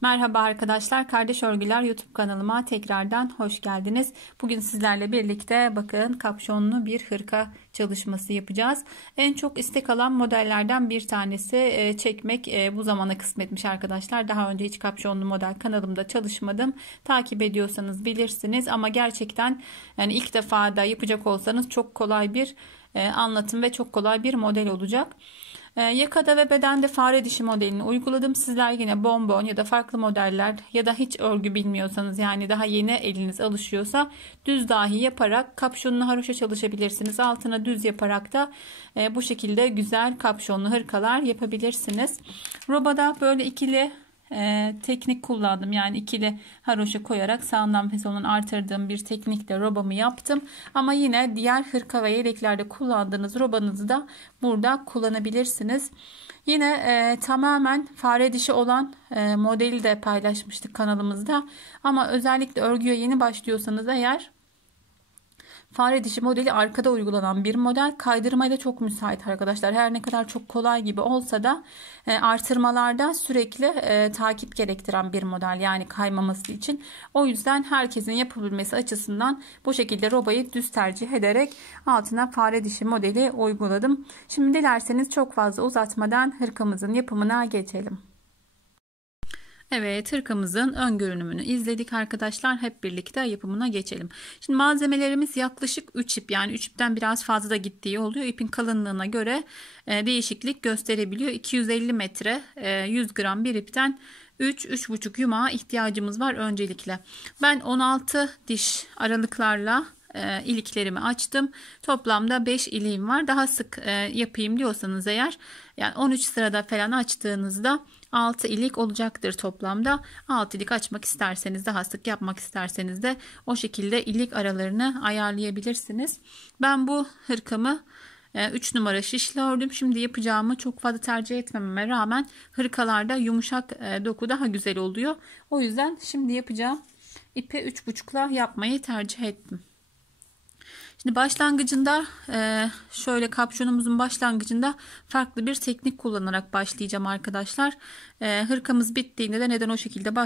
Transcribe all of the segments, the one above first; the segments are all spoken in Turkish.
Merhaba arkadaşlar, Kardeş Örgüler YouTube kanalıma tekrardan hoş geldiniz. Bugün sizlerle birlikte bakın kapşonlu bir hırka çalışması yapacağız. En çok istek alan modellerden bir tanesi, çekmek bu zamana kısmetmiş arkadaşlar. Daha önce hiç kapşonlu model kanalımda çalışmadım. Takip ediyorsanız bilirsiniz ama gerçekten yani ilk defa da yapacak olsanız çok kolay bir anlatım ve çok kolay bir model olacak. Yakada ve bedende fare dişi modelini uyguladım. Sizler yine bonbon ya da farklı modeller ya da hiç örgü bilmiyorsanız, yani daha yeni eliniz alışıyorsa düz dahi yaparak kapşonlu haroşa çalışabilirsiniz. Altına düz yaparak da bu şekilde güzel kapşonlu hırkalar yapabilirsiniz. Robada böyle ikili teknik kullandım. Yani ikili haroşa koyarak sağından ve solundan artırdığım bir teknikle robamı yaptım. Ama yine diğer hırka ve yeleklerde kullandığınız robanızı da burada kullanabilirsiniz. Yine tamamen fare dişi olan modeli de paylaşmıştık kanalımızda. Ama özellikle örgüye yeni başlıyorsanız eğer, fare dişi modeli arkada uygulanan bir model, kaydırmaya da çok müsait arkadaşlar. Her ne kadar çok kolay gibi olsa da artırmalarda sürekli takip gerektiren bir model, yani kaymaması için. O yüzden herkesin yapabilmesi açısından bu şekilde robayı düz tercih ederek altına fare dişi modeli uyguladım. Şimdi dilerseniz çok fazla uzatmadan hırkamızın yapımına geçelim. Evet, hırkamızın ön görünümünü izledik arkadaşlar. Hep birlikte yapımına geçelim. Şimdi malzemelerimiz yaklaşık 3 ip, yani 3 ipten biraz fazla da gittiği oluyor. İpin kalınlığına göre değişiklik gösterebiliyor. 250 metre 100 gram bir ipten 3-3,5 yumağa ihtiyacımız var öncelikle. Ben 16 diş aralıklarla iliklerimi açtım. Toplamda 5 iliğim var. Daha sık yapayım diyorsanız eğer, yani 13 sırada falan açtığınızda 6 ilik olacaktır toplamda. 6 ilik açmak isterseniz, daha sık yapmak isterseniz de o şekilde ilik aralarını ayarlayabilirsiniz. Ben bu hırkamı 3 numara şişle ördüm. Şimdi yapacağımı çok fazla tercih etmememe rağmen hırkalarda yumuşak doku daha güzel oluyor. O yüzden şimdi yapacağım ipi 3,5'la yapmayı tercih ettim. Şimdi başlangıcında şöyle kapşonumuzun başlangıcında farklı bir teknik kullanarak başlayacağım arkadaşlar. Hırkamız bittiğinde de neden o şekilde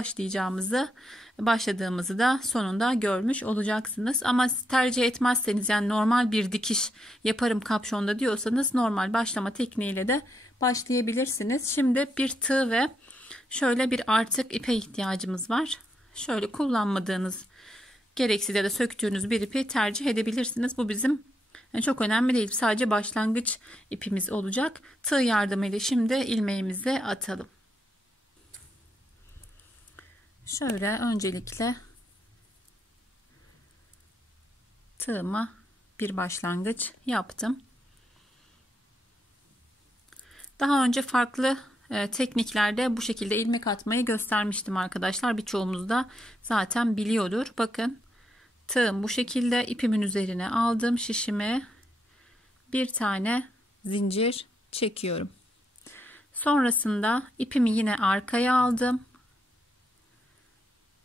başladığımızı da sonunda görmüş olacaksınız. Ama tercih etmezseniz, yani normal bir dikiş yaparım kapşonda diyorsanız, normal başlama tekniğiyle de başlayabilirsiniz. Şimdi bir tığ ve şöyle bir artık ipe ihtiyacımız var. Şöyle kullanmadığınız, gereksiz ya da söktüğünüz bir ipi tercih edebilirsiniz. Bu bizim çok önemli değil. Sadece başlangıç ipimiz olacak. Tığ yardımıyla şimdi ilmeğimizi atalım. Şöyle öncelikle tığıma bir başlangıç yaptım. Daha önce farklı tekniklerde bu şekilde ilmek atmayı göstermiştim arkadaşlar. Birçoğumuz da zaten biliyordur. Bakın, tığım bu şekilde, ipimin üzerine aldım şişimi, bir tane zincir çekiyorum. Sonrasında ipimi yine arkaya aldım,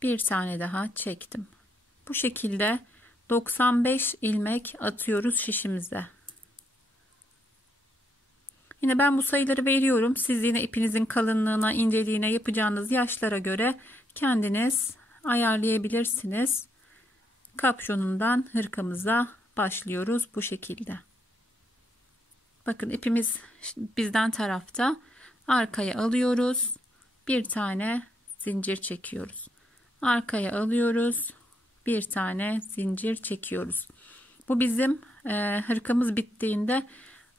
bir tane daha çektim. Bu şekilde 95 ilmek atıyoruz şişimize. Yine ben bu sayıları veriyorum. Siz yine ipinizin kalınlığına, inceliğine, yapacağınız yaşlara göre kendiniz ayarlayabilirsiniz. Kapşonundan hırkamıza başlıyoruz bu şekilde. Bakın, ipimiz bizden tarafta, arkaya alıyoruz, bir tane zincir çekiyoruz, arkaya alıyoruz, bir tane zincir çekiyoruz. Bu bizim hırkamız bittiğinde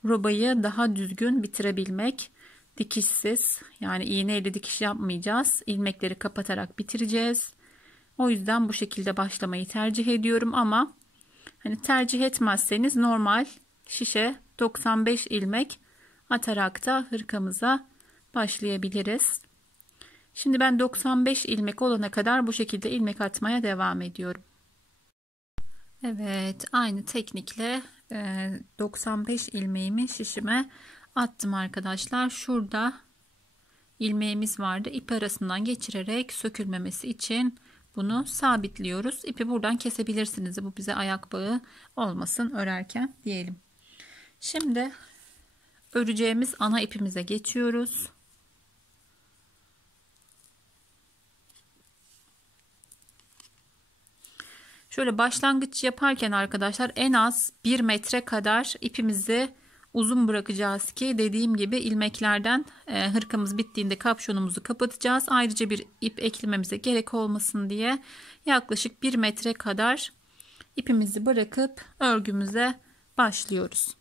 robayı daha düzgün bitirebilmek, dikişsiz, yani iğneyle dikiş yapmayacağız, ilmekleri kapatarak bitireceğiz. O yüzden bu şekilde başlamayı tercih ediyorum. Ama hani tercih etmezseniz normal şişe 95 ilmek atarak da hırkamıza başlayabiliriz. Şimdi ben 95 ilmek olana kadar bu şekilde ilmek atmaya devam ediyorum. Evet, aynı teknikle 95 ilmeğimi şişime attım arkadaşlar. Şurada ilmeğimiz vardı. İp arasından geçirerek sökülmemesi için bunu sabitliyoruz. İpi buradan kesebilirsiniz. Bu bize ayak bağı olmasın örerken diyelim. Şimdi öreceğimiz ana ipimize geçiyoruz. Şöyle başlangıç yaparken arkadaşlar en az 1 metre kadar ipimizi uzun bırakacağız ki dediğim gibi ilmeklerden hırkamız bittiğinde kapşonumuzu kapatacağız. Ayrıca bir ip eklememize gerek olmasın diye yaklaşık 1 metre kadar ipimizi bırakıp örgümüze başlıyoruz.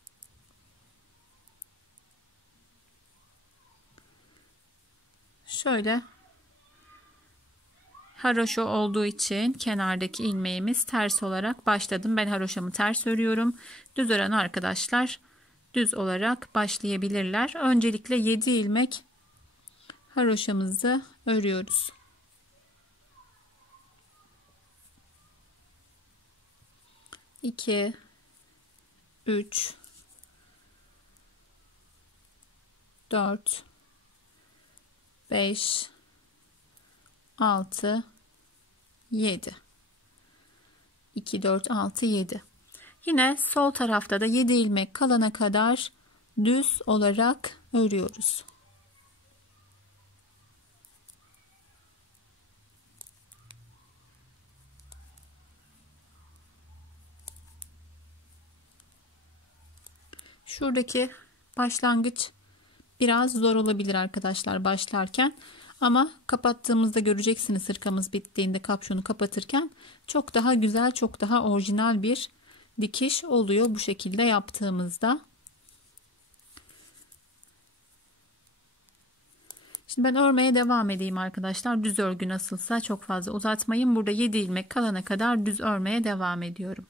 Şöyle haroşa olduğu için kenardaki ilmeğimiz ters olarak başladım. Ben haroşamı ters örüyorum. Düz ören arkadaşlar düz olarak başlayabilirler. Öncelikle 7 ilmek haroşamızı örüyoruz. İki, 3, 4, 5, 6, 7. 2, 4, 6, 7. Yine sol tarafta da 7 ilmek kalana kadar düz olarak örüyoruz. Şuradaki başlangıç biraz zor olabilir arkadaşlar başlarken. Ama kapattığımızda göreceksiniz hırkamız bittiğinde kapşonu kapatırken çok daha güzel, çok daha orijinal bir dikiş oluyor bu şekilde yaptığımızda. Şimdi ben örmeye devam edeyim arkadaşlar. Düz örgü nasılsa çok fazla uzatmayın. Burada 7 ilmek kalana kadar düz örmeye devam ediyorum.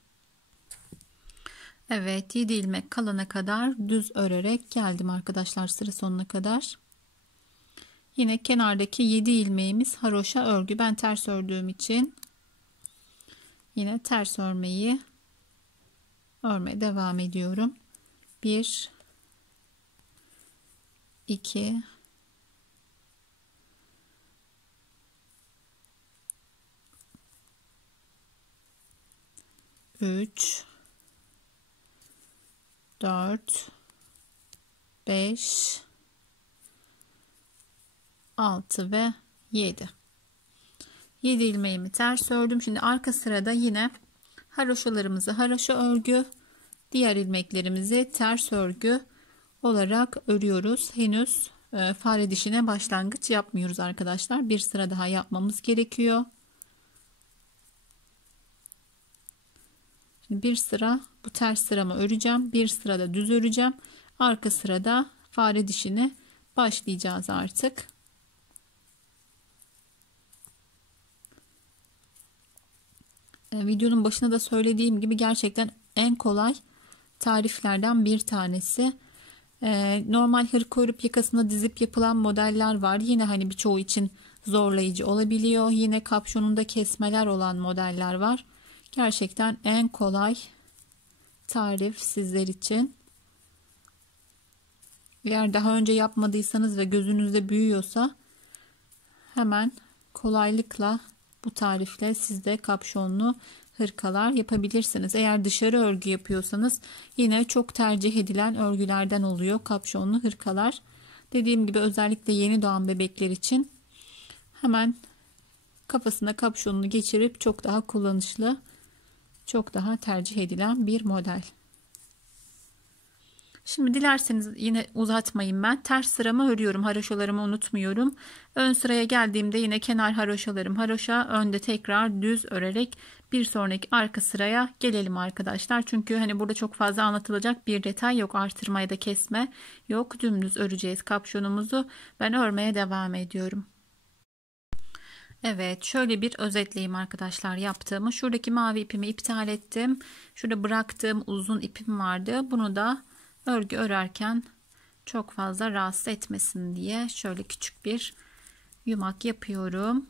Evet, 7 ilmek kalana kadar düz örerek geldim arkadaşlar sıra sonuna kadar. Yine kenardaki 7 ilmeğimiz haroşa örgü. Ben ters ördüğüm için yine ters örmeye devam ediyorum. 1, 2, 3, 4, 5, 6 ve 7. 7 ilmeğimi ters ördüm. Şimdi arka sırada yine haroşalarımızı haroşa örgü, diğer ilmeklerimizi ters örgü olarak örüyoruz. Henüz fare dişine başlangıç yapmıyoruz arkadaşlar. Bir sıra daha yapmamız gerekiyor. Şimdi bir sıra bu ters sıramı öreceğim. Bir sırada düz öreceğim. Arka sırada fare dişine başlayacağız artık. Videonun başında da söylediğim gibi gerçekten en kolay tariflerden bir tanesi. Normal hırka örüp yakasına dizip yapılan modeller var. Yine hani birçoğu için zorlayıcı olabiliyor. Yine kapşonunda kesmeler olan modeller var. Gerçekten en kolay tarif sizler için. Eğer daha önce yapmadıysanız ve gözünüzde büyüyorsa hemen kolaylıkla bu tarifle siz de kapşonlu hırkalar yapabilirsiniz. Eğer dışarı örgü yapıyorsanız yine çok tercih edilen örgülerden oluyor kapşonlu hırkalar. Dediğim gibi özellikle yeni doğan bebekler için hemen kafasına kapşonunu geçirip çok daha kullanışlı, çok daha tercih edilen bir model. Şimdi dilerseniz yine uzatmayayım ben. Ters sıramı örüyorum. Haroşalarımı unutmuyorum. Ön sıraya geldiğimde yine kenar haroşalarım haroşa. Önde tekrar düz örerek bir sonraki arka sıraya gelelim arkadaşlar. Çünkü hani burada çok fazla anlatılacak bir detay yok. Artırma ya da kesme yok. Dümdüz öreceğiz kapşonumuzu. Ben örmeye devam ediyorum. Evet, şöyle bir özetleyeyim arkadaşlar yaptığımı. Şuradaki mavi ipimi iptal ettim. Şurada bıraktığım uzun ipim vardı. Bunu da örgü örerken çok fazla rahatsız etmesin diye şöyle küçük bir yumak yapıyorum.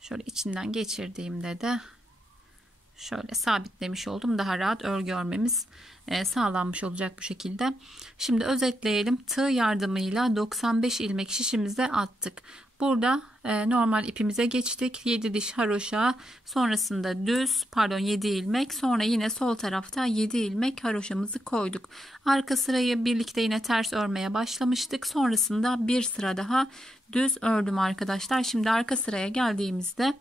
Şöyle içinden geçirdiğimde de şöyle sabitlemiş oldum. Daha rahat örgü örmemiz sağlanmış olacak bu şekilde. Şimdi özetleyelim. Tığ yardımıyla 95 ilmek şişimize attık. Burada normal ipimize geçtik. 7 diş haroşa, sonrasında düz, pardon 7 ilmek, sonra yine sol tarafta 7 ilmek haroşamızı koyduk. Arka sırayı birlikte yine ters örmeye başlamıştık. Sonrasında bir sıra daha düz ördüm arkadaşlar. Şimdi arka sıraya geldiğimizde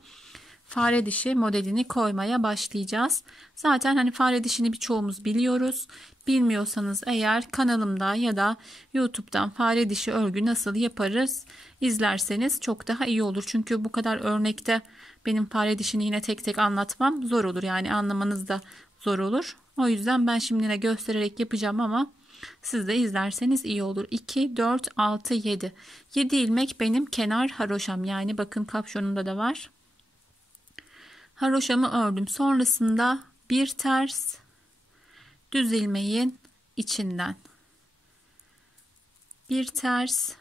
fare dişi modelini koymaya başlayacağız. Zaten hani fare dişini birçoğumuz biliyoruz. Bilmiyorsanız eğer kanalımda ya da YouTube'dan fare dişi örgü nasıl yaparız izlerseniz çok daha iyi olur. Çünkü bu kadar örnekte benim fare dişini yine tek tek anlatmam zor olur. Yani anlamanız da zor olur. O yüzden ben şimdi yine göstererek yapacağım ama siz de izlerseniz iyi olur. 2, 4, 6, 7. 7 ilmek benim kenar haroşam. Yani bakın kapşonunda da var. Haroşamı ördüm. Sonrasında bir ters düz ilmeğin içinden bir ters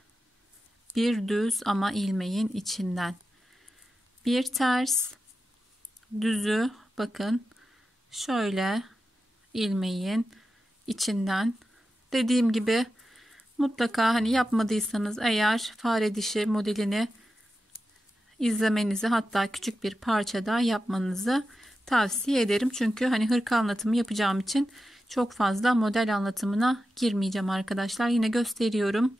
bir düz ama ilmeğin içinden bir ters düzü bakın şöyle ilmeğin içinden. Dediğim gibi mutlaka hani yapmadıysanız eğer fare dişi modelini izlemenizi, hatta küçük bir parçada yapmanızı tavsiye ederim. Çünkü hani hırka anlatımı yapacağım için çok fazla model anlatımına girmeyeceğim arkadaşlar. Yine gösteriyorum.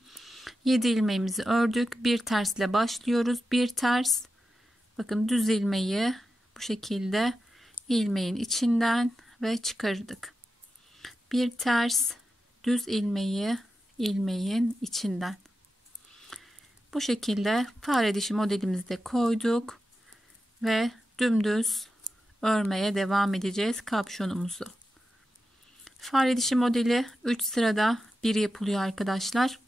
7 ilmeğimizi ördük. Bir tersle başlıyoruz. Bir ters. Bakın düz ilmeği bu şekilde ilmeğin içinden ve çıkardık. Bir ters düz ilmeği ilmeğin içinden. Bu şekilde fare dişi modelimizi de koyduk ve dümdüz örmeye devam edeceğiz kapşonumuzu. Fare dişi modeli 3 sırada bir yapılıyor arkadaşlar.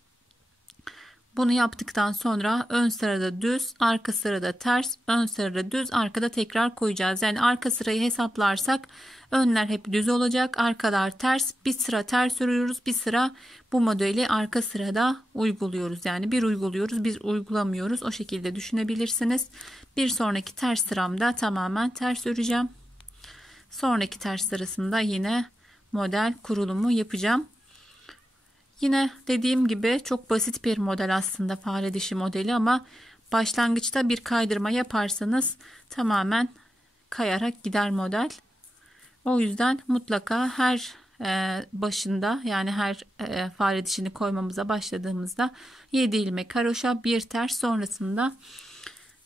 Bunu yaptıktan sonra ön sırada düz, arka sırada ters, ön sırada düz, arkada tekrar koyacağız. Yani arka sırayı hesaplarsak önler hep düz olacak, arkalar ters. Bir sıra ters örüyoruz, bir sıra bu modeli arka sırada uyguluyoruz. Yani bir uyguluyoruz, bir uygulamıyoruz. O şekilde düşünebilirsiniz. Bir sonraki ters sıramda tamamen ters öreceğim. Sonraki ters sırasında yine model kurulumu yapacağım. Yine dediğim gibi çok basit bir model aslında fare dişi modeli ama başlangıçta bir kaydırma yaparsanız tamamen kayarak gider model. O yüzden mutlaka her başında, yani her fare dişini koymamıza başladığımızda 7 ilmek haroşa, bir ters, sonrasında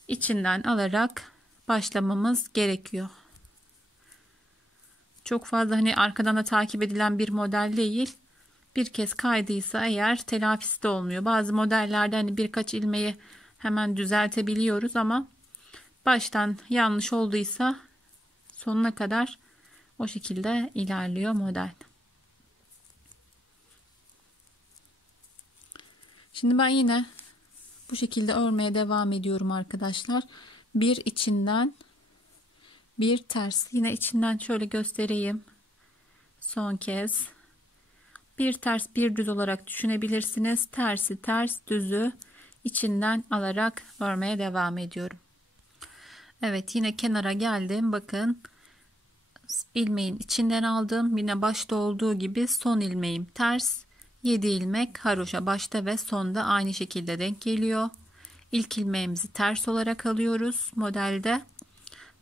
içinden alarak başlamamız gerekiyor. Çok fazla hani arkadan da takip edilen bir model değil. Bir kez kaydıysa eğer telafisi de olmuyor. Bazı modellerde hani birkaç ilmeği hemen düzeltebiliyoruz ama baştan yanlış olduysa sonuna kadar o şekilde ilerliyor model. Şimdi ben yine bu şekilde örmeye devam ediyorum arkadaşlar. Bir içinden bir ters, yine içinden şöyle göstereyim son kez. Bir ters bir düz olarak düşünebilirsiniz. Tersi ters, düzü içinden alarak örmeye devam ediyorum. Evet, yine kenara geldim. Bakın ilmeğin içinden aldım. Yine başta olduğu gibi son ilmeğim ters. 7 ilmek haroşa başta ve sonda aynı şekilde denk geliyor. İlk ilmeğimizi ters olarak alıyoruz modelde.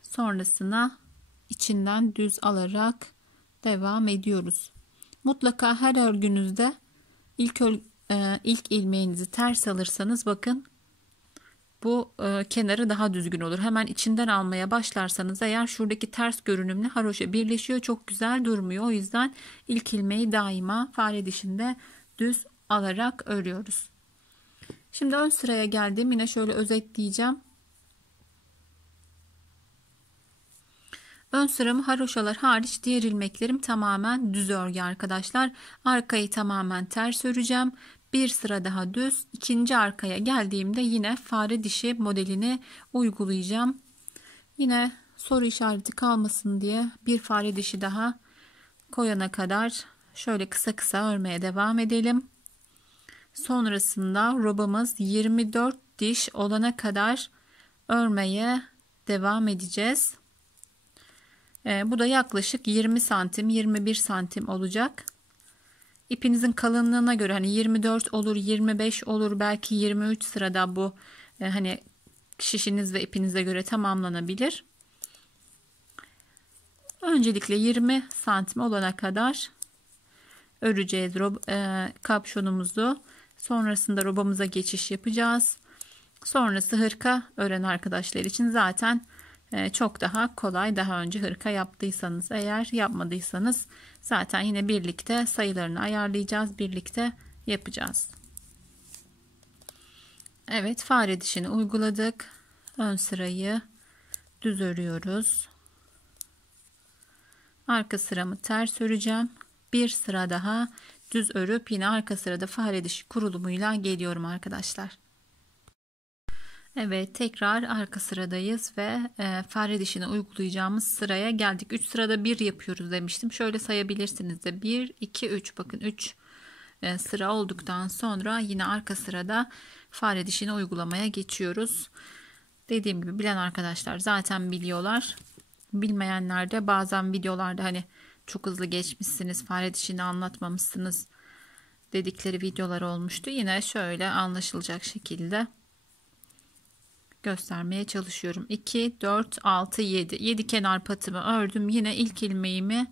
Sonrasına içinden düz alarak devam ediyoruz. Mutlaka her örgünüzde ilk ilmeğinizi ters alırsanız bakın bu kenarı daha düzgün olur. Hemen içinden almaya başlarsanız eğer şuradaki ters görünümle haroşa birleşiyor, çok güzel durmuyor. O yüzden ilk ilmeği daima fare dişinde düz alarak örüyoruz. Şimdi ön sıraya geldim. Yine şöyle özetleyeceğim. Ön sıramı haroşalar hariç diğer ilmeklerim tamamen düz örgü arkadaşlar. Arkayı tamamen ters öreceğim. Bir sıra daha düz. İkinci arkaya geldiğimde yine fare dişi modelini uygulayacağım. Yine soru işareti kalmasın diye bir fare dişi daha koyana kadar şöyle kısa kısa örmeye devam edelim. Sonrasında robamız 24 diş olana kadar örmeye devam edeceğiz. Bu da yaklaşık 20 santim 21 santim olacak. İpinizin kalınlığına göre hani 24 olur, 25 olur, belki 23 sırada bu hani şişiniz ve ipinize göre tamamlanabilir. Öncelikle 20 santim olana kadar öreceğiz kapşonumuzu. Sonrasında robamıza geçiş yapacağız. Sonrası hırka ören arkadaşlar için zaten çok daha kolay. Daha önce hırka yaptıysanız, eğer yapmadıysanız zaten yine birlikte sayılarını ayarlayacağız. Birlikte yapacağız. Evet, fare dişini uyguladık. Ön sırayı düz örüyoruz. Arka sıramı ters öreceğim. Bir sıra daha düz örüp yine arka sırada fare dişi kurulumuyla geliyorum arkadaşlar. Evet, tekrar arka sıradayız ve fare dişini uygulayacağımız sıraya geldik. 3 sırada 1 yapıyoruz demiştim. Şöyle sayabilirsiniz de 1 2 3, bakın 3 sıra olduktan sonra yine arka sırada fare dişini uygulamaya geçiyoruz. Dediğim gibi bilen arkadaşlar zaten biliyorlar. Bilmeyenler de bazen videolarda hani çok hızlı geçmişsiniz, fare dişini anlatmamışsınız dedikleri videolar olmuştu. Yine şöyle anlaşılacak şekilde göstermeye çalışıyorum. 2 4 6 7 7 kenar patımı ördüm. Yine ilk ilmeğimi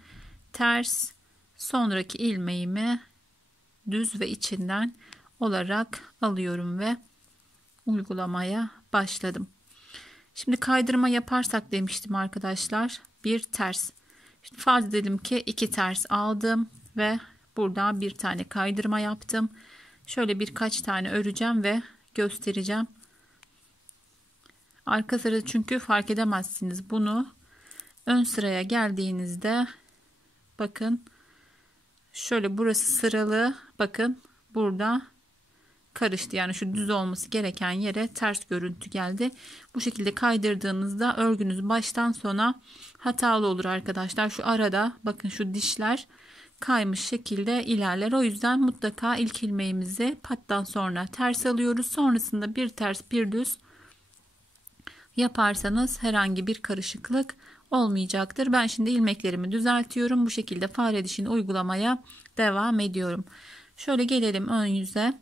ters, sonraki ilmeğimi düz ve içinden olarak alıyorum ve uygulamaya başladım. Şimdi kaydırma yaparsak demiştim arkadaşlar, bir ters. Şimdi farz edelim ki 2 ters aldım ve burada bir tane kaydırma yaptım. Şöyle birkaç tane öreceğim ve göstereceğim. Arka sırada çünkü fark edemezsiniz bunu. Ön sıraya geldiğinizde bakın şöyle, burası sıralı, bakın burada karıştı. Yani şu düz olması gereken yere ters görüntü geldi. Bu şekilde kaydırdığınızda örgünüz baştan sona hatalı olur arkadaşlar. Şu arada bakın şu dişler kaymış şekilde ilerler. O yüzden mutlaka ilk ilmeğimizi pattan sonra ters alıyoruz. Sonrasında bir ters bir düz yaparsanız herhangi bir karışıklık olmayacaktır. Ben şimdi ilmeklerimi düzeltiyorum. Bu şekilde fare dişini uygulamaya devam ediyorum. Şöyle gelelim ön yüze.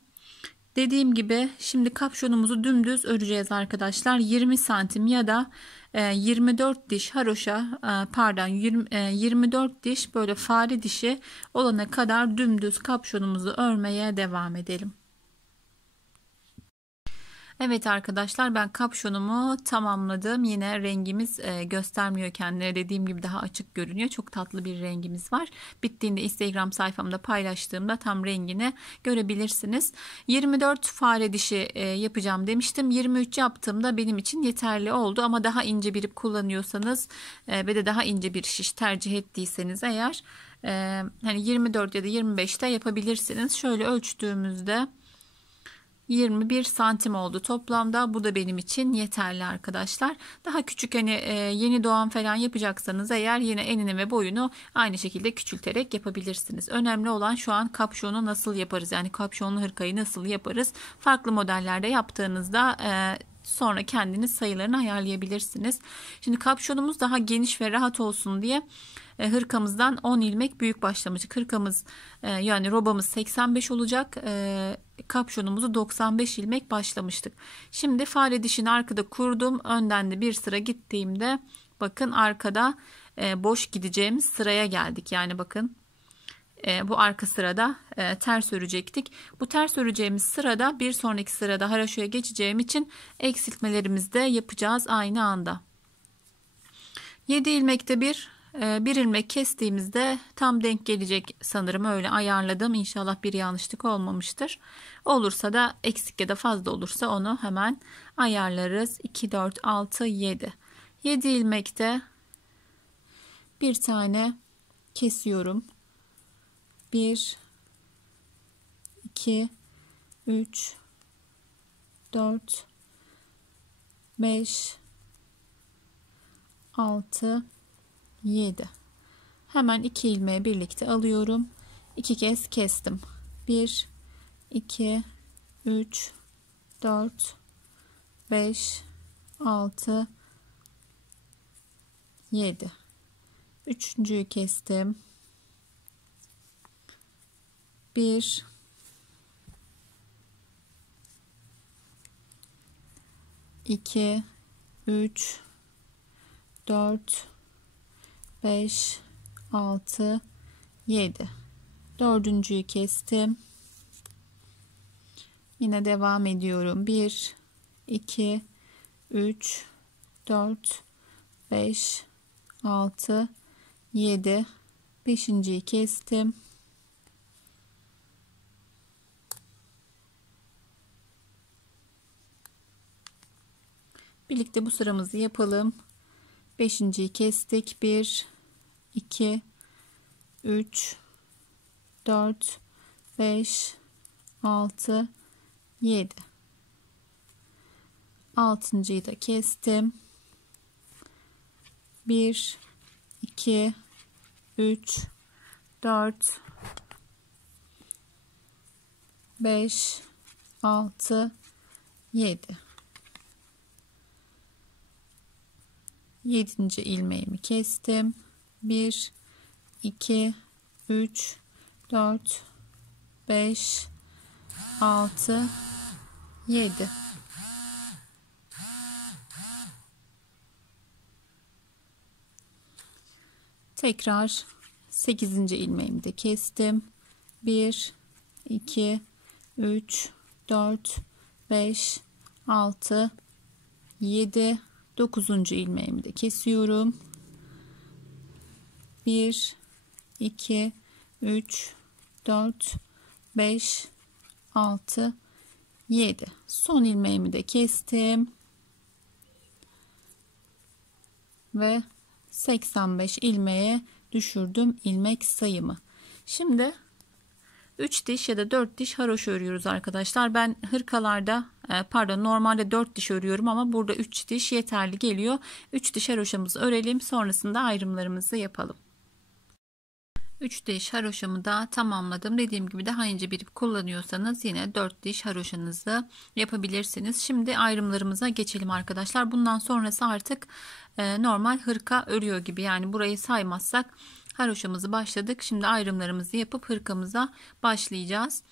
Dediğim gibi şimdi kapşonumuzu dümdüz öreceğiz arkadaşlar. 20 santim ya da 24 diş haroşa, pardon 24 diş böyle fare dişi olana kadar dümdüz kapşonumuzu örmeye devam edelim. Evet arkadaşlar, ben kapşonumu tamamladım. Yine rengimiz göstermiyor kendine. Dediğim gibi daha açık görünüyor. Çok tatlı bir rengimiz var. Bittiğinde Instagram sayfamda paylaştığımda tam rengini görebilirsiniz. 24 fare dişi yapacağım demiştim. 23 yaptığımda benim için yeterli oldu. Ama daha ince bir ip kullanıyorsanız ve de daha ince bir şiş tercih ettiyseniz eğer hani 24 ya da 25'te yapabilirsiniz. Şöyle ölçtüğümüzde 21 santim oldu toplamda. Bu da benim için yeterli arkadaşlar. Daha küçük hani yeni doğan falan yapacaksanız eğer yine enini ve boyunu aynı şekilde küçülterek yapabilirsiniz. Önemli olan şu an kapşonu nasıl yaparız? Yani kapşonlu hırkayı nasıl yaparız? Farklı modellerde yaptığınızda sonra kendiniz sayılarını ayarlayabilirsiniz. Şimdi kapşonumuz daha geniş ve rahat olsun diye hırkamızdan 10 ilmek büyük başlamıştık. Hırkamız yani robamız 85 olacak. Kapşonumuzu 95 ilmek başlamıştık. Şimdi fare dişini arkada kurdum. Önden de bir sıra gittiğimde bakın arkada boş gideceğimiz sıraya geldik. Yani bakın bu arka sırada ters örecektik. Bu ters öreceğimiz sırada bir sonraki sırada haroşaya geçeceğim için eksiltmelerimizi de yapacağız aynı anda. 7 ilmekte bir ilmek kestiğimizde tam denk gelecek sanırım, öyle ayarladım. İnşallah bir yanlışlık olmamıştır. Olursa da eksik ya da fazla olursa onu hemen ayarlarız. 2 4 6 7. 7 ilmekte bir tane kesiyorum. 1 2 3 4 5 6 7. Hemen 2 ilmeği birlikte alıyorum. 2 kez kestim. 1 2 3 4 5 6 7. Üçüncüyü kestim. 1 2 3 4 5 6 7. Dördüncüyü kestim. Yine devam ediyorum. 1 2 3 4 5 6 7. Beşinciyi kestim. Birlikte bu sıramızı yapalım. Beşinciyi kestik. 1 2 3 4 5 6 7. Altıncıyı da kestim. 1 2 3 4 5 6 7. Yedinci ilmeğimi kestim. 1 2 3 4 5 6 7. Tekrar 8. ilmeğimi de kestim. 1 2 3 4 5 6 7. 9. ilmeğimi de kesiyorum. 1 2 3 4 5 6 7. Son ilmeğimi de kestim ve 85 ilmeğe düşürdüm ilmek sayımı. Şimdi 3 diş ya da 4 diş haroşa örüyoruz arkadaşlar. Ben hırkalarda normalde 4 diş örüyorum ama burada 3 diş yeterli geliyor. 3 diş haroşamızı örelim, sonrasında ayrımlarımızı yapalım. 3 diş haroşamı da tamamladım. Dediğim gibi daha ince bir ip kullanıyorsanız yine 4 diş haroşanızı yapabilirsiniz. Şimdi ayrımlarımıza geçelim arkadaşlar. Bundan sonrası artık normal hırka örüyor gibi. Yani burayı saymazsak haroşamızı başladık. Şimdi ayrımlarımızı yapıp hırkamıza başlayacağız.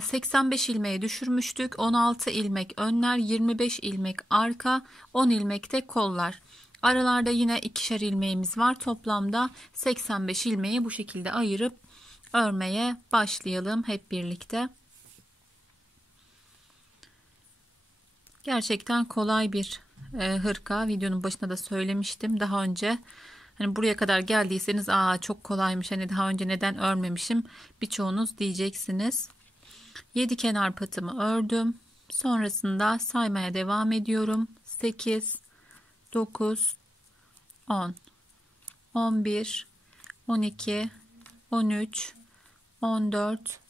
85 ilmeğe düşürmüştük. 16 ilmek önler, 25 ilmek arka, 10 ilmek de kollar. Aralarda yine ikişer ilmeğimiz var. Toplamda 85 ilmeği bu şekilde ayırıp örmeye başlayalım hep birlikte. Gerçekten kolay bir hırka. Videonun başında da söylemiştim. Daha önce hani buraya kadar geldiyseniz çok kolaymış. Hani daha önce neden örmemişim? Birçoğunuz diyeceksiniz. 7 kenar patımı ördüm. Sonrasında saymaya devam ediyorum. 8 9 10 11 12 13 14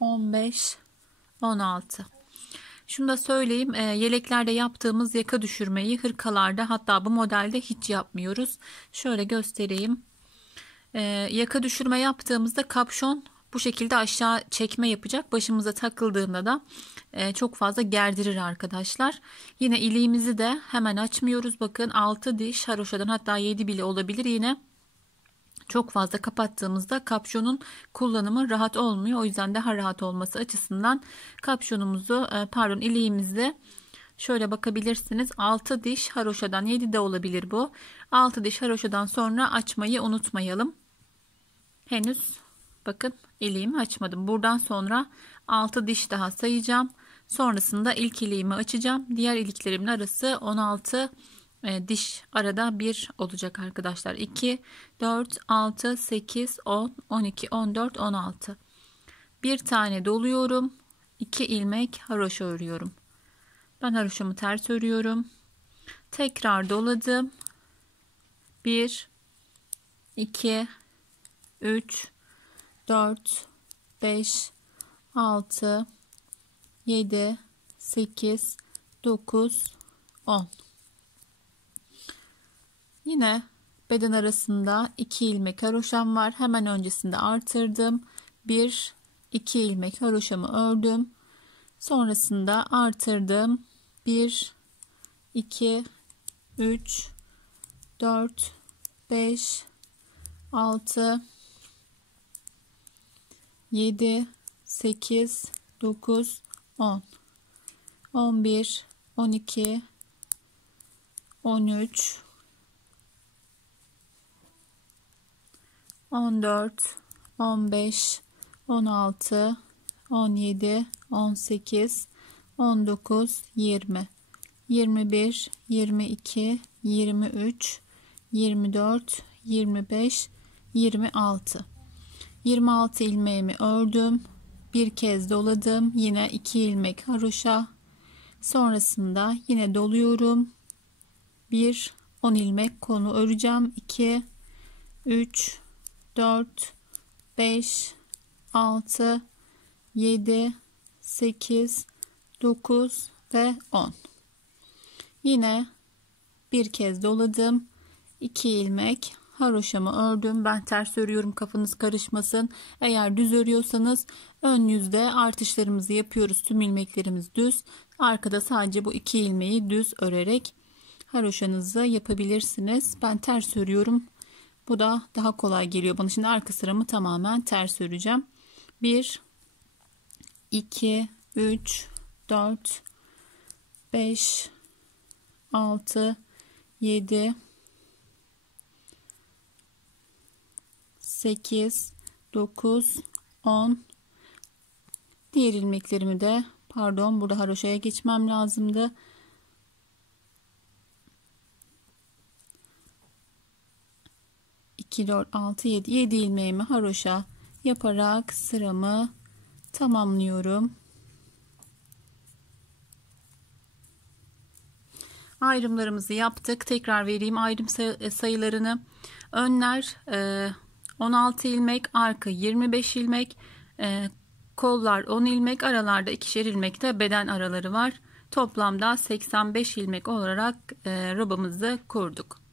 15 16. Şunu da söyleyeyim, yeleklerde yaptığımız yaka düşürmeyi hırkalarda, hatta bu modelde hiç yapmıyoruz. Şöyle göstereyim. Yaka düşürme yaptığımızda kapşon bu şekilde aşağı çekme yapacak. Başımıza takıldığında da çok fazla gerdirir arkadaşlar. Yine iliğimizi de hemen açmıyoruz. Bakın 6 diş haroşadan, hatta 7 bile olabilir. Yine çok fazla kapattığımızda kapşonun kullanımı rahat olmuyor. O yüzden daha rahat olması açısından kapşonumuzu iliğimizi şöyle bakabilirsiniz. 6 diş haroşadan, 7 de olabilir bu. 6 diş haroşadan sonra açmayı unutmayalım. Henüz bakın iliğimi açmadım. Buradan sonra 6 diş daha sayacağım. Sonrasında ilk iliğimi açacağım. Diğer iliklerimin arası 16 diş arada bir olacak arkadaşlar. 2 4 6 8 10 12 14 16. Bir tane doluyorum. 2 ilmek haroşa örüyorum. Ben haroşamı ters örüyorum. Tekrar doladım. 1 2 3 4 5 6 7 8 9 10. Yine beden arasında 2 ilmek haroşam var. Hemen öncesinde artırdım. 1 2 ilmek haroşamı ördüm. Sonrasında artırdım. 1 2 3 4 5, 6, 7, 8, 9, 10, 11, 12, 13, 14, 15, 16, 17, 18, 19, 20, 21, 22, 23, 24, 25, 26. 26 ilmeğimi ördüm. Bir kez doladım. Yine 2 ilmek haroşa. Sonrasında yine doluyorum. 1, 10 ilmek konu öreceğim. 2, 3, 4, 5, 6, 7, 8, 9 ve 10. Yine bir kez doladım. 2 ilmek haroşamı ördüm. Ben ters örüyorum, kafanız karışmasın. Eğer düz örüyorsanız ön yüzde artışlarımızı yapıyoruz. Tüm ilmeklerimiz düz. Arkada sadece bu 2 ilmeği düz örerek haroşanızı yapabilirsiniz. Ben ters örüyorum. Bu da daha kolay geliyor bana. Şimdi arka sıramı tamamen ters öreceğim. 1, 2, 3, 4, 5, 6, 7, 8, 9, 10. Diğer ilmeklerimi de, pardon, burada haroşaya geçmem lazımdı. 2, 4, 6, 7. 7 ilmeğimi haroşa yaparak sıramı tamamlıyorum. Ayrımlarımızı yaptık. Tekrar vereyim ayrım sayılarını. Önler 16 ilmek, arka 25 ilmek, kollar 10 ilmek, aralarda 2'şer ilmek de beden araları var. Toplamda 85 ilmek olarak robamızı kurduk.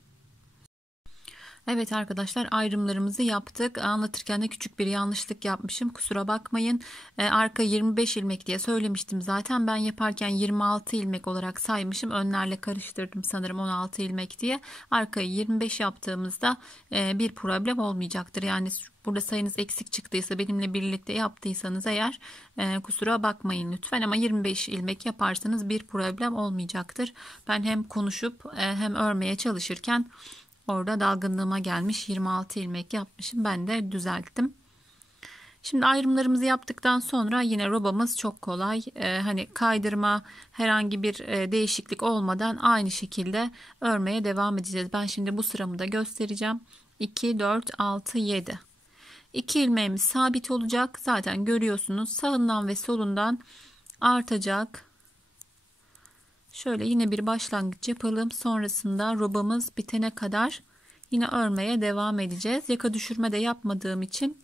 Evet arkadaşlar, ayrımlarımızı yaptık. Anlatırken de küçük bir yanlışlık yapmışım. Kusura bakmayın. Arka 25 ilmek diye söylemiştim zaten. Ben yaparken 26 ilmek olarak saymışım. Önlerle karıştırdım sanırım 16 ilmek diye. Arkayı 25 yaptığımızda bir problem olmayacaktır. Yani burada sayınız eksik çıktıysa, benimle birlikte yaptıysanız eğer kusura bakmayın lütfen. Ama 25 ilmek yaparsanız bir problem olmayacaktır. Ben hem konuşup hem örmeye çalışırken orada dalgınlığıma gelmiş, 26 ilmek yapmışım. Ben de düzelttim. Şimdi ayrımlarımızı yaptıktan sonra yine robamız çok kolay. Hani kaydırma, herhangi bir değişiklik olmadan aynı şekilde örmeye devam edeceğiz. Ben şimdi bu sıramı da göstereceğim. 2, 4, 6, 7. 2 ilmeğimiz sabit olacak. Zaten görüyorsunuz, sağından ve solundan artacak. Şöyle yine bir başlangıç yapalım. Sonrasında robamız bitene kadar yine örmeye devam edeceğiz. Yaka düşürme de yapmadığım için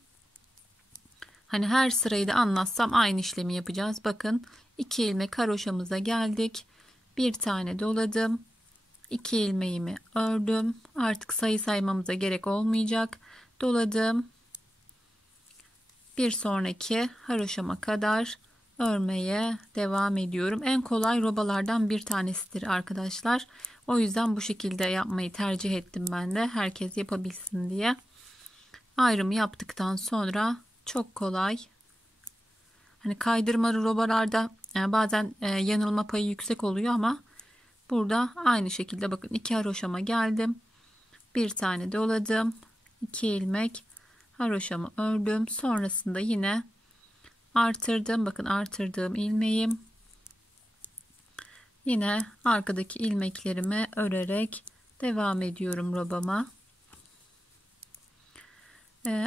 hani her sırayı da anlatsam aynı işlemi yapacağız. Bakın 2 ilmek haroşamıza geldik. Bir tane doladım. 2 ilmeğimi ördüm. Artık sayı saymamıza gerek olmayacak. Doladım. Bir sonraki haroşama kadar örmeye devam ediyorum. En kolay robalardan bir tanesidir arkadaşlar. O yüzden bu şekilde yapmayı tercih ettim ben de. Herkes yapabilsin diye. Ayrımı yaptıktan sonra çok kolay. Hani kaydırmalı robalarda bazen yanılma payı yüksek oluyor ama burada aynı şekilde bakın 2 haroşama geldim. Bir tane doladım. 2 ilmek haroşamı ördüm. Sonrasında yine artırdım. Bakın artırdığım ilmeğim. Yine arkadaki ilmeklerimi örerek devam ediyorum robama.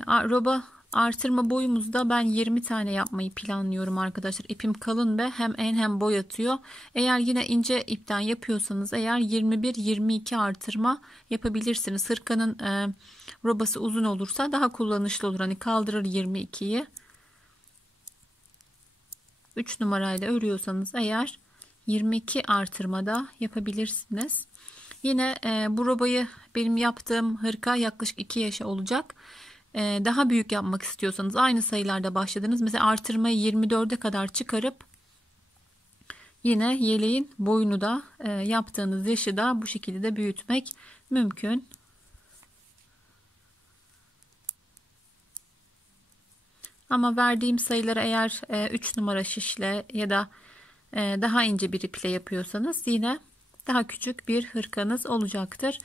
Roba artırma boyumuzda ben 20 tane yapmayı planlıyorum arkadaşlar. İpim kalın ve hem en hem boy atıyor. Eğer yine ince ipten yapıyorsanız eğer 21-22 artırma yapabilirsiniz. Hırkanın robası uzun olursa daha kullanışlı olur. Hani kaldırır 22'yi. 3 numarayla örüyorsanız eğer 22 artırmada yapabilirsiniz. Yine bu robayı benim yaptığım hırka yaklaşık 2 yaşa olacak. Daha büyük yapmak istiyorsanız aynı sayılarda başladınız. Mesela artırmayı 24'e kadar çıkarıp yine yeleğin boyunu da yaptığınız yaşı da bu şekilde büyütmek mümkün. Ama verdiğim sayıları eğer 3 numara şişle ya da daha ince bir iple yapıyorsanız yine daha küçük bir hırkanız olacaktır.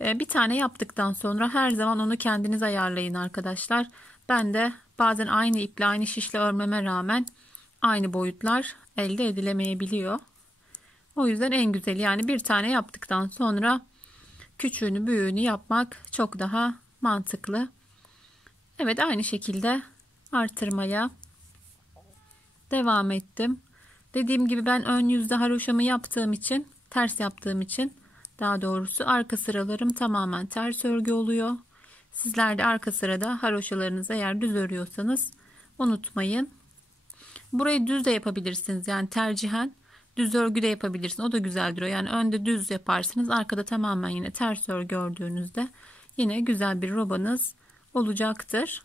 Bir tane yaptıktan sonra her zaman onu kendiniz ayarlayın arkadaşlar. Ben de bazen aynı iple aynı şişle örmeme rağmen aynı boyutlar elde edilemeyebiliyor. O yüzden en güzeli yani bir tane yaptıktan sonra küçüğünü büyüğünü yapmak çok daha mantıklı. Evet, aynı şekilde artırmaya devam ettim. Dediğim gibi ben ön yüzde haroşamı yaptığım için, ters yaptığım için daha doğrusu arka sıralarım tamamen ters örgü oluyor. Sizler de arka sırada haroşalarınızı eğer düz örüyorsanız unutmayın. Burayı düz de yapabilirsiniz. Yani tercihen düz örgü de yapabilirsiniz. O da güzel duruyor. Yani önde düz yaparsınız. Arkada tamamen yine ters örgü ördüğünüzde yine güzel bir robanız olacaktır.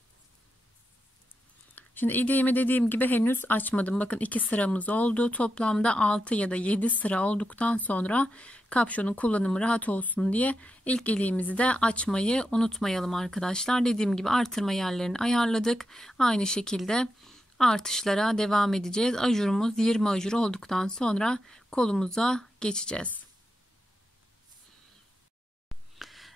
Şimdi iliğimi dediğim gibi henüz açmadım. Bakın 2 sıramız oldu. Toplamda 6 ya da 7 sıra olduktan sonra kapşonun kullanımı rahat olsun diye ilk iliğimizi de açmayı unutmayalım arkadaşlar. Dediğim gibi artırma yerlerini ayarladık. Aynı şekilde artışlara devam edeceğiz. Ajurumuz 20 ajur olduktan sonra kolumuza geçeceğiz.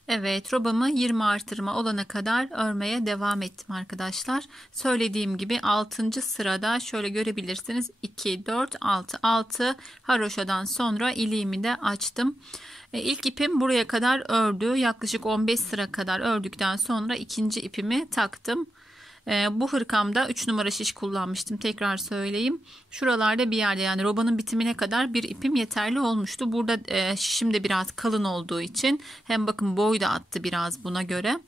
Evet, robamı 20 artırma olana kadar örmeye devam ettim arkadaşlar. Söylediğim gibi 6. sırada şöyle görebilirsiniz. 2, 4, 6 haroşadan sonra iliğimi de açtım. İlk ipim buraya kadar ördü. Yaklaşık 15 sıra kadar ördükten sonra ikinci ipimi taktım. Bu hırkamda 3 numara şiş kullanmıştım, tekrar söyleyeyim. Şuralarda bir yerde, yani robanın bitimine kadar bir ipim yeterli olmuştu. Burada şişim de biraz kalın olduğu için hem bakın boy da attı biraz buna göre,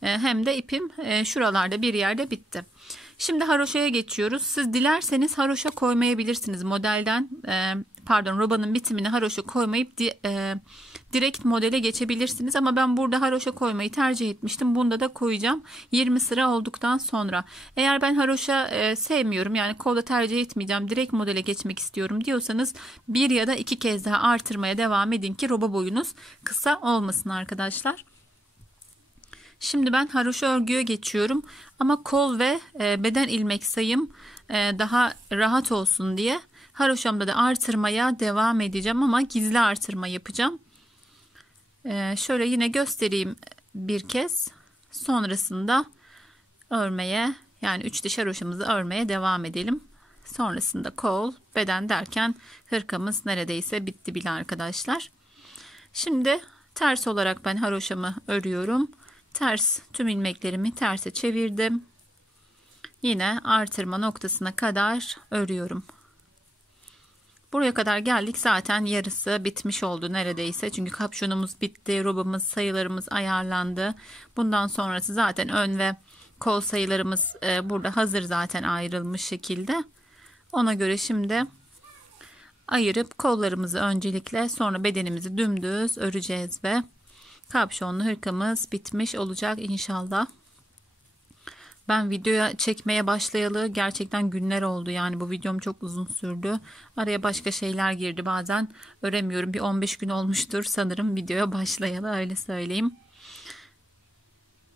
hem de ipim şuralarda bir yerde bitti. Şimdi haroşaya geçiyoruz. Siz dilerseniz haroşa koymayabilirsiniz. Modelden robanın bitimine haroşa koymayıp direkt modele geçebilirsiniz. Ama ben burada haroşa koymayı tercih etmiştim. Bunda da koyacağım 20 sıra olduktan sonra. Eğer ben haroşa sevmiyorum, yani kolda tercih etmeyeceğim, direkt modele geçmek istiyorum diyorsanız bir ya da iki kez daha artırmaya devam edin ki roba boyunuz kısa olmasın arkadaşlar. Şimdi ben haroşa örgüye geçiyorum ama kol ve beden ilmek sayım daha rahat olsun diye haroşamda da artırmaya devam edeceğim ama gizli artırma yapacağım. Şöyle yine göstereyim bir kez, sonrasında örmeye, yani 3 diş haroşamızı örmeye devam edelim. Sonrasında kol, beden derken hırkamız neredeyse bitti bile arkadaşlar. Şimdi ters olarak ben haroşamı örüyorum. Ters, tüm ilmeklerimi terse çevirdim. Yine artırma noktasına kadar örüyorum. Buraya kadar geldik, zaten yarısı bitmiş oldu neredeyse. Çünkü kapşonumuz bitti, robamız, sayılarımız ayarlandı. Bundan sonrası zaten ön ve kol sayılarımız burada hazır, zaten ayrılmış şekilde. Ona göre şimdi ayırıp kollarımızı öncelikle, sonra bedenimizi dümdüz öreceğiz ve kapşonlu hırkamız bitmiş olacak inşallah. Ben videoya çekmeye başlayalı gerçekten günler oldu. Yani bu videom çok uzun sürdü. Araya başka şeyler girdi. Bazen öremiyorum. Bir 15 gün olmuştur sanırım videoya başlayalı, öyle söyleyeyim.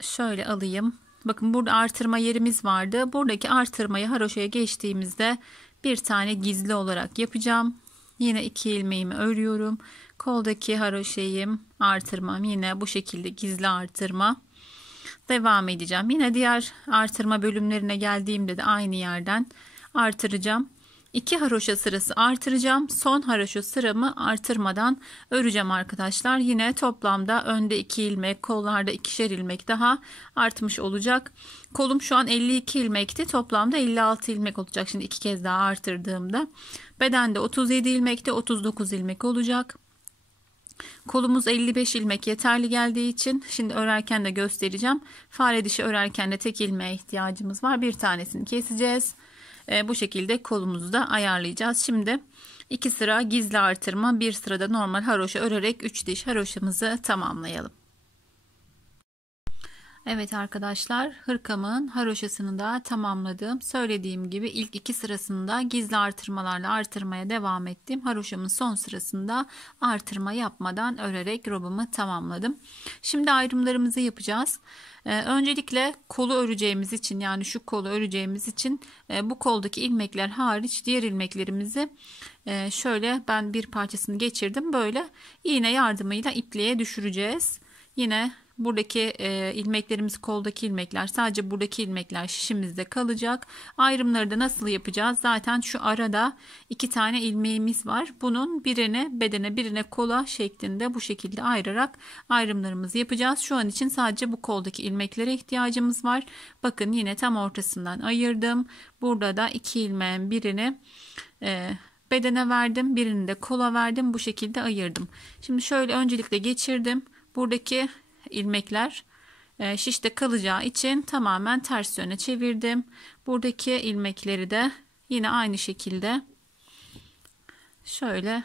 Şöyle alayım. Bakın burada artırma yerimiz vardı. Buradaki artırmayı haroşaya geçtiğimizde bir tane gizli olarak yapacağım. Yine 2 ilmeğimi örüyorum. Koldaki haroşayım, artırmam yine bu şekilde gizli artırma. Devam edeceğim. Yine diğer artırma bölümlerine geldiğimde de aynı yerden artıracağım. 2 haroşa sırası artıracağım. Son haroşa sıramı artırmadan öreceğim arkadaşlar. Yine toplamda önde 2 ilmek, kollarda 2'şer ilmek daha artmış olacak. Kolum şu an 52 ilmekti. Toplamda 56 ilmek olacak. Şimdi 2 kez daha artırdığımda. Bedende 37 ilmekte 39 ilmek olacak. Kolumuz 55 ilmek yeterli geldiği için şimdi örerken de göstereceğim. Fare dişi örerken de tek ilmeğe ihtiyacımız var. Bir tanesini keseceğiz. Bu şekilde kolumuzu da ayarlayacağız. Şimdi 2 sıra gizli artırma, 1 sırada normal haroşa örerek 3 diş haroşamızı tamamlayalım. Evet arkadaşlar, hırkamın haroşasını da tamamladım. Söylediğim gibi ilk 2 sırasında gizli artırmalarla artırmaya devam ettim. Haroşamın son sırasında artırma yapmadan örerek robumu tamamladım. Şimdi ayrımlarımızı yapacağız. Öncelikle kolu öreceğimiz için, yani şu kolu öreceğimiz için bu koldaki ilmekler hariç diğer ilmeklerimizi şöyle ben bir parçasını geçirdim. Böyle iğne yardımıyla ipliğe düşüreceğiz. Yine buradaki ilmeklerimiz, koldaki ilmekler, sadece buradaki ilmekler şişimizde kalacak. Ayrımları da nasıl yapacağız? Zaten şu arada 2 tane ilmeğimiz var. Bunun birini bedene, birine kola şeklinde bu şekilde ayırarak ayrımlarımızı yapacağız. Şu an için sadece bu koldaki ilmeklere ihtiyacımız var. Bakın yine tam ortasından ayırdım. Burada da 2 ilmeğin birini bedene verdim, birini de kola verdim. Bu şekilde ayırdım. Şimdi şöyle öncelikle geçirdim. Buradaki ilmekler şişte kalacağı için tamamen ters yöne çevirdim. Buradaki ilmekleri de yine aynı şekilde şöyle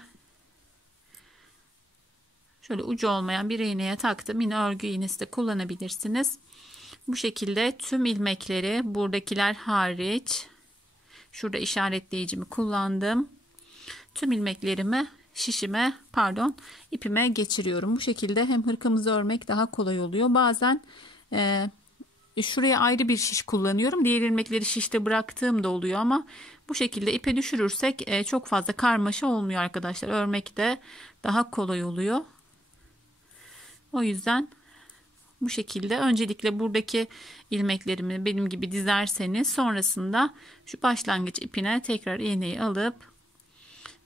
ucu olmayan bir iğneye taktım. Yine örgü iğnesi de kullanabilirsiniz. Bu şekilde tüm ilmekleri, buradakiler hariç, şurada işaretleyicimi kullandım. Tüm ilmeklerimi ipime geçiriyorum. Bu şekilde hem hırkamızı örmek daha kolay oluyor. Bazen şuraya ayrı bir şiş kullanıyorum. Diğer ilmekleri şişte bıraktığım da oluyor ama bu şekilde ipe düşürürsek çok fazla karmaşa olmuyor arkadaşlar. Örmek de daha kolay oluyor. O yüzden bu şekilde öncelikle buradaki ilmeklerimi benim gibi dizerseniz sonrasında şu başlangıç ipine tekrar iğneyi alıp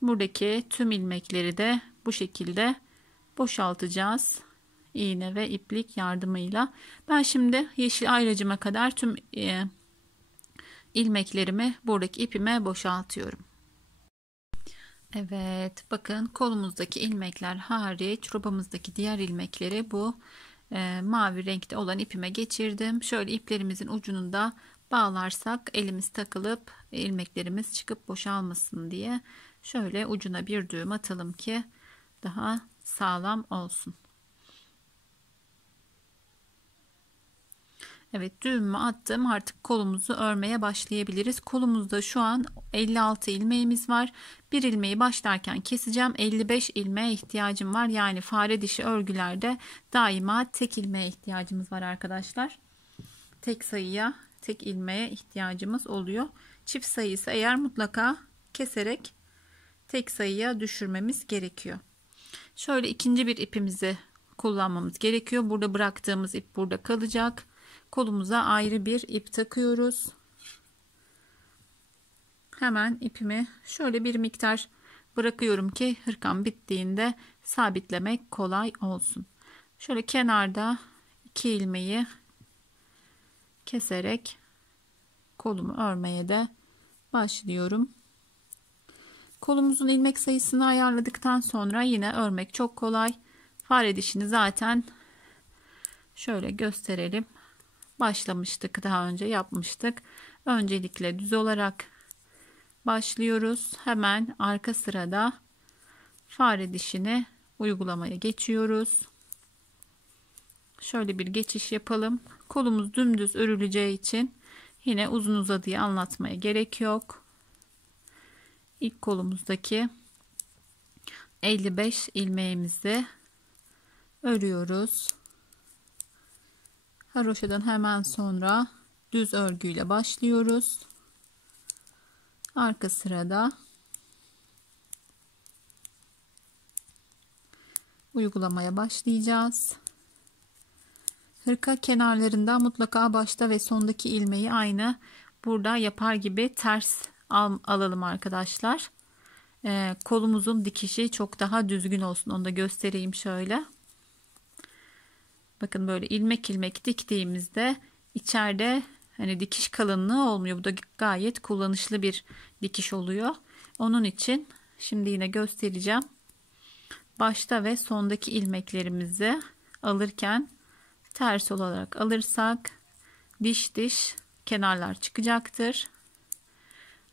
buradaki tüm ilmekleri de bu şekilde boşaltacağız. İğne ve iplik yardımıyla. Ben şimdi yeşil ayracıma kadar tüm ilmeklerimi buradaki ipime boşaltıyorum. Evet, bakın kolumuzdaki ilmekler hariç robamızdaki diğer ilmekleri bu mavi renkte olan ipime geçirdim. Şöyle iplerimizin ucunu da bağlarsak elimiz takılıp ilmeklerimiz çıkıp boşalmasın diye şöyle ucuna bir düğüm atalım ki daha sağlam olsun. Evet, düğümümü attım. Artık kolumuzu örmeye başlayabiliriz. Kolumuzda şu an 56 ilmeğimiz var. Bir ilmeği başlarken keseceğim. 55 ilmeğe ihtiyacım var. Yani fare dişi örgülerde daima tek ilmeğe ihtiyacımız var arkadaşlar. Tek sayıya, tek ilmeğe ihtiyacımız oluyor. Çift sayısı eğer mutlaka keserek tek sayıya düşürmemiz gerekiyor. Şöyle ikinci bir ipimizi kullanmamız gerekiyor. Burada bıraktığımız ip burada kalacak. Kolumuza ayrı bir ip takıyoruz. Hemen ipimi şöyle bir miktar bırakıyorum ki hırkam bittiğinde sabitlemek kolay olsun. Şöyle kenarda 2 ilmeği keserek kolumu örmeye de başlıyorum. Kolumuzun ilmek sayısını ayarladıktan sonra yine örmek çok kolay. Fare dişini zaten şöyle gösterelim. Başlamıştık, daha önce yapmıştık. Öncelikle düz olarak başlıyoruz. Hemen arka sırada fare dişini uygulamaya geçiyoruz. Şöyle bir geçiş yapalım. Kolumuz dümdüz örüleceği için yine uzun uzadıya anlatmaya gerek yok. İlk kolumuzdaki 55 ilmeğimizi örüyoruz. Haroşadan hemen sonra düz örgüyle başlıyoruz. Arka sırada uygulamaya başlayacağız. Hırka kenarlarında mutlaka başta ve sondaki ilmeği aynı burada yapar gibi ters alalım arkadaşlar. Kolumuzun dikişi çok daha düzgün olsun. Onu da göstereyim şöyle. Bakın böyle ilmek ilmek diktiğimizde içeride hani dikiş kalınlığı olmuyor. Bu da gayet kullanışlı bir dikiş oluyor. Onun için şimdi yine göstereceğim. Başta ve sondaki ilmeklerimizi alırken ters olarak alırsak diş diş kenarlar çıkacaktır.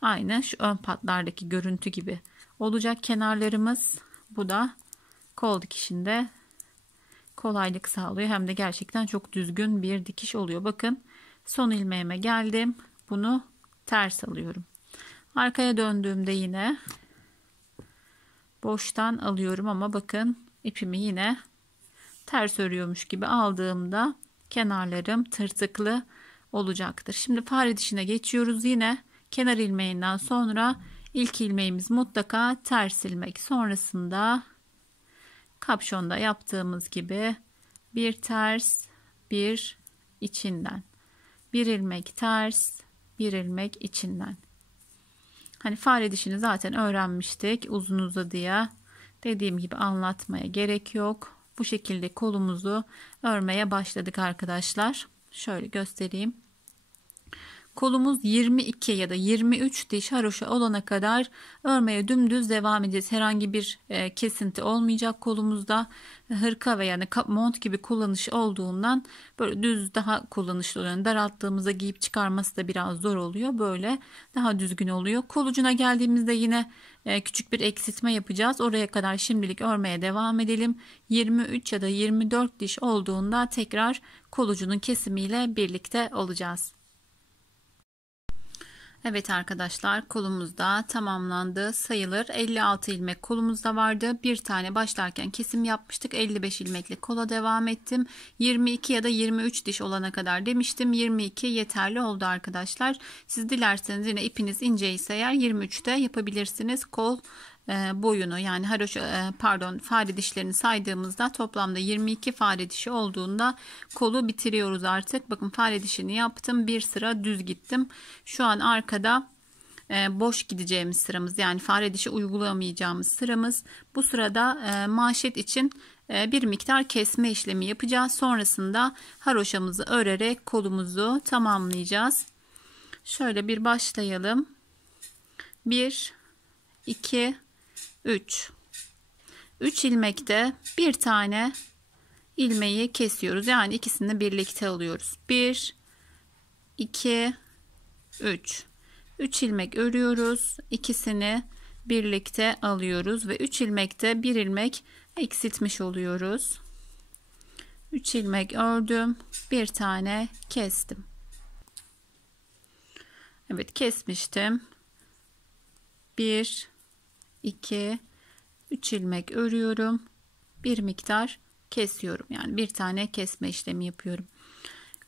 Aynı şu ön patlardaki görüntü gibi olacak kenarlarımız. Bu da kol dikişinde kolaylık sağlıyor. Hem de gerçekten çok düzgün bir dikiş oluyor. Bakın son ilmeğime geldim. Bunu ters alıyorum. Arkaya döndüğümde yine boştan alıyorum ama bakın ipimi yine ters örüyormuş gibi aldığımda kenarlarım tırtıklı olacaktır. Şimdi fare dişine geçiyoruz. Yine kenar ilmeğinden sonra ilk ilmeğimiz mutlaka ters ilmek. Sonrasında kapşonda yaptığımız gibi bir ters, bir içinden, bir ilmek ters, bir ilmek içinden. Hani fare dişini zaten öğrenmiştik uzun uzadıya. Dediğim gibi anlatmaya gerek yok. Bu şekilde kolumuzu örmeye başladık arkadaşlar. Şöyle göstereyim. Kolumuz 22 ya da 23 diş haroşa olana kadar örmeye dümdüz devam edeceğiz. Herhangi bir kesinti olmayacak kolumuzda. Hırka ve yani mont gibi kullanış olduğundan böyle düz daha kullanışlı oluyor. Daralttığımızda giyip çıkarması da biraz zor oluyor. Böyle daha düzgün oluyor. Kol ucuna geldiğimizde yine küçük bir eksiltme yapacağız. Oraya kadar şimdilik örmeye devam edelim. 23 ya da 24 diş olduğunda tekrar kol ucunun kesimiyle birlikte olacağız. Evet arkadaşlar, kolumuz da tamamlandı sayılır. 56 ilmek kolumuzda vardı. Bir tane başlarken kesim yapmıştık. 55 ilmekle kola devam ettim. 22 ya da 23 diş olana kadar demiştim. 22 yeterli oldu arkadaşlar. Siz dilerseniz yine ipiniz ince ise eğer 23'te yapabilirsiniz. Kol boyunu yani fare dişlerini saydığımızda toplamda 22 fare dişi olduğunda kolu bitiriyoruz artık. Bakın fare dişini yaptım, bir sıra düz gittim. Şu an arkada boş gideceğimiz sıramız, yani fare dişi uygulayamayacağımız sıramız. Bu sırada manşet için bir miktar kesme işlemi yapacağız. Sonrasında haroşamızı örerek kolumuzu tamamlayacağız. Şöyle bir başlayalım. 1 2 3 ilmekte bir tane ilmeği kesiyoruz. Yani ikisini birlikte alıyoruz. 1 2 3 ilmek örüyoruz. İkisini birlikte alıyoruz ve 3 ilmekte bir ilmek eksiltmiş oluyoruz. 3 ilmek ördüm. Bir tane kestim. Evet, kesmiştim. 1 2 3 ilmek örüyorum. Bir miktar kesiyorum. Yani bir tane kesme işlemi yapıyorum.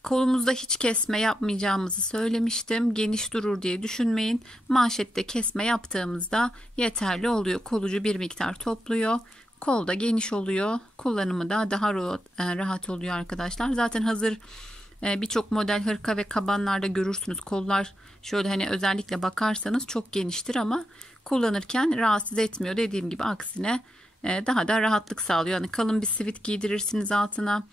Kolumuzda hiç kesme yapmayacağımızı söylemiştim. Geniş durur diye düşünmeyin. Manşette kesme yaptığımızda yeterli oluyor. Kolucu bir miktar topluyor. Kol da geniş oluyor. Kullanımı da daha rahat oluyor arkadaşlar. Zaten hazır birçok model hırka ve kabanlarda görürsünüz. Kollar şöyle hani özellikle bakarsanız çok geniştir ama kullanırken rahatsız etmiyor. Dediğim gibi aksine daha da rahatlık sağlıyor. Yani kalın bir sivit giydirirsiniz altına.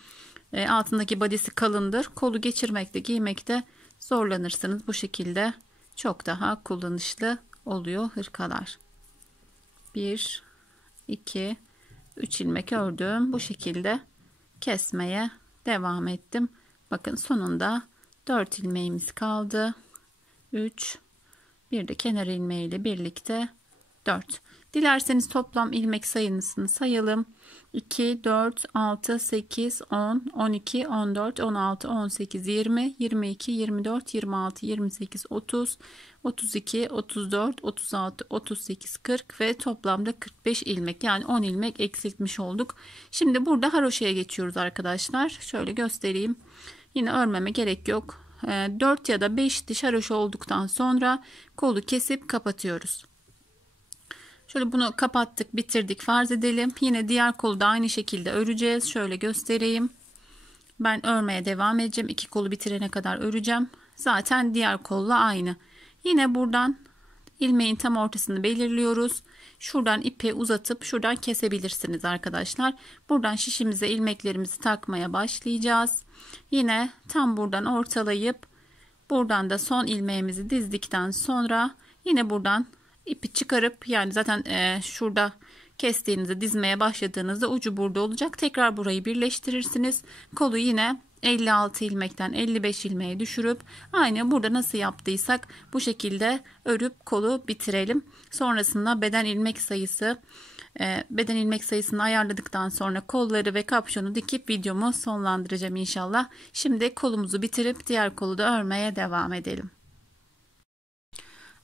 Altındaki body'si kalındır. Kolu geçirmekte, giymekte zorlanırsınız. Bu şekilde çok daha kullanışlı oluyor hırkalar. 1 2 3 ilmek ördüm. Bu şekilde kesmeye devam ettim. Bakın sonunda 4 ilmeğimiz kaldı. 3 bir de kenar ilmeğiyle birlikte 4. Dilerseniz toplam ilmek sayısını sayalım. 2 4 6 8 10 12 14 16 18 20 22 24 26 28 30 32 34 36 38 40 ve toplamda 45 ilmek, yani 10 ilmek eksiltmiş olduk. Şimdi burada haroşaya geçiyoruz arkadaşlar. Şöyle göstereyim. Yine örmeme gerek yok. 4 ya da 5 diş haroşa olduktan sonra kolu kesip kapatıyoruz. Şöyle bunu kapattık, bitirdik farz edelim. Yine diğer kolu da aynı şekilde öreceğiz. Şöyle göstereyim. Ben örmeye devam edeceğim. İki kolu bitirene kadar öreceğim. Zaten diğer kolla aynı. Yine buradan ilmeğin tam ortasını belirliyoruz. Şuradan ipi uzatıp şuradan kesebilirsiniz arkadaşlar. Buradan şişimize ilmeklerimizi takmaya başlayacağız. Yine tam buradan ortalayıp buradan da son ilmeğimizi dizdikten sonra yine buradan ipi çıkarıp, yani zaten şurada kestiğinizde, dizmeye başladığınızda ucu burada olacak. Tekrar burayı birleştirirsiniz. Kolu yine 56 ilmekten 55 ilmeğe düşürüp aynı burada nasıl yaptıysak bu şekilde örüp kolu bitirelim. Sonrasında beden ilmek sayısı Beden ilmek sayısını ayarladıktan sonra kolları ve kapşonu dikip videomu sonlandıracağım inşallah. Şimdi kolumuzu bitirip diğer kolu da örmeye devam edelim.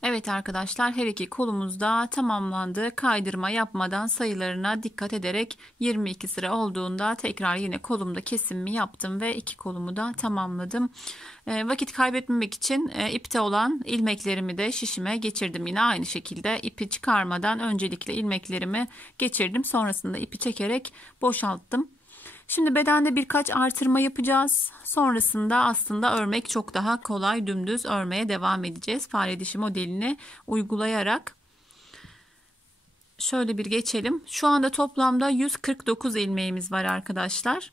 Evet arkadaşlar, her iki kolumuz da tamamlandı. Kaydırma yapmadan sayılarına dikkat ederek 22 sıra olduğunda tekrar yine kolumda kesimimi yaptım ve iki kolumu da tamamladım. Vakit kaybetmemek için ipte olan ilmeklerimi de şişime geçirdim. Yine aynı şekilde ipi çıkarmadan öncelikle ilmeklerimi geçirdim. Sonrasında ipi çekerek boşalttım. Şimdi bedende birkaç artırma yapacağız. Sonrasında aslında örmek çok daha kolay, dümdüz örmeye devam edeceğiz. Fare dişi modelini uygulayarak. Şöyle bir geçelim. Şu anda toplamda 149 ilmeğimiz var arkadaşlar.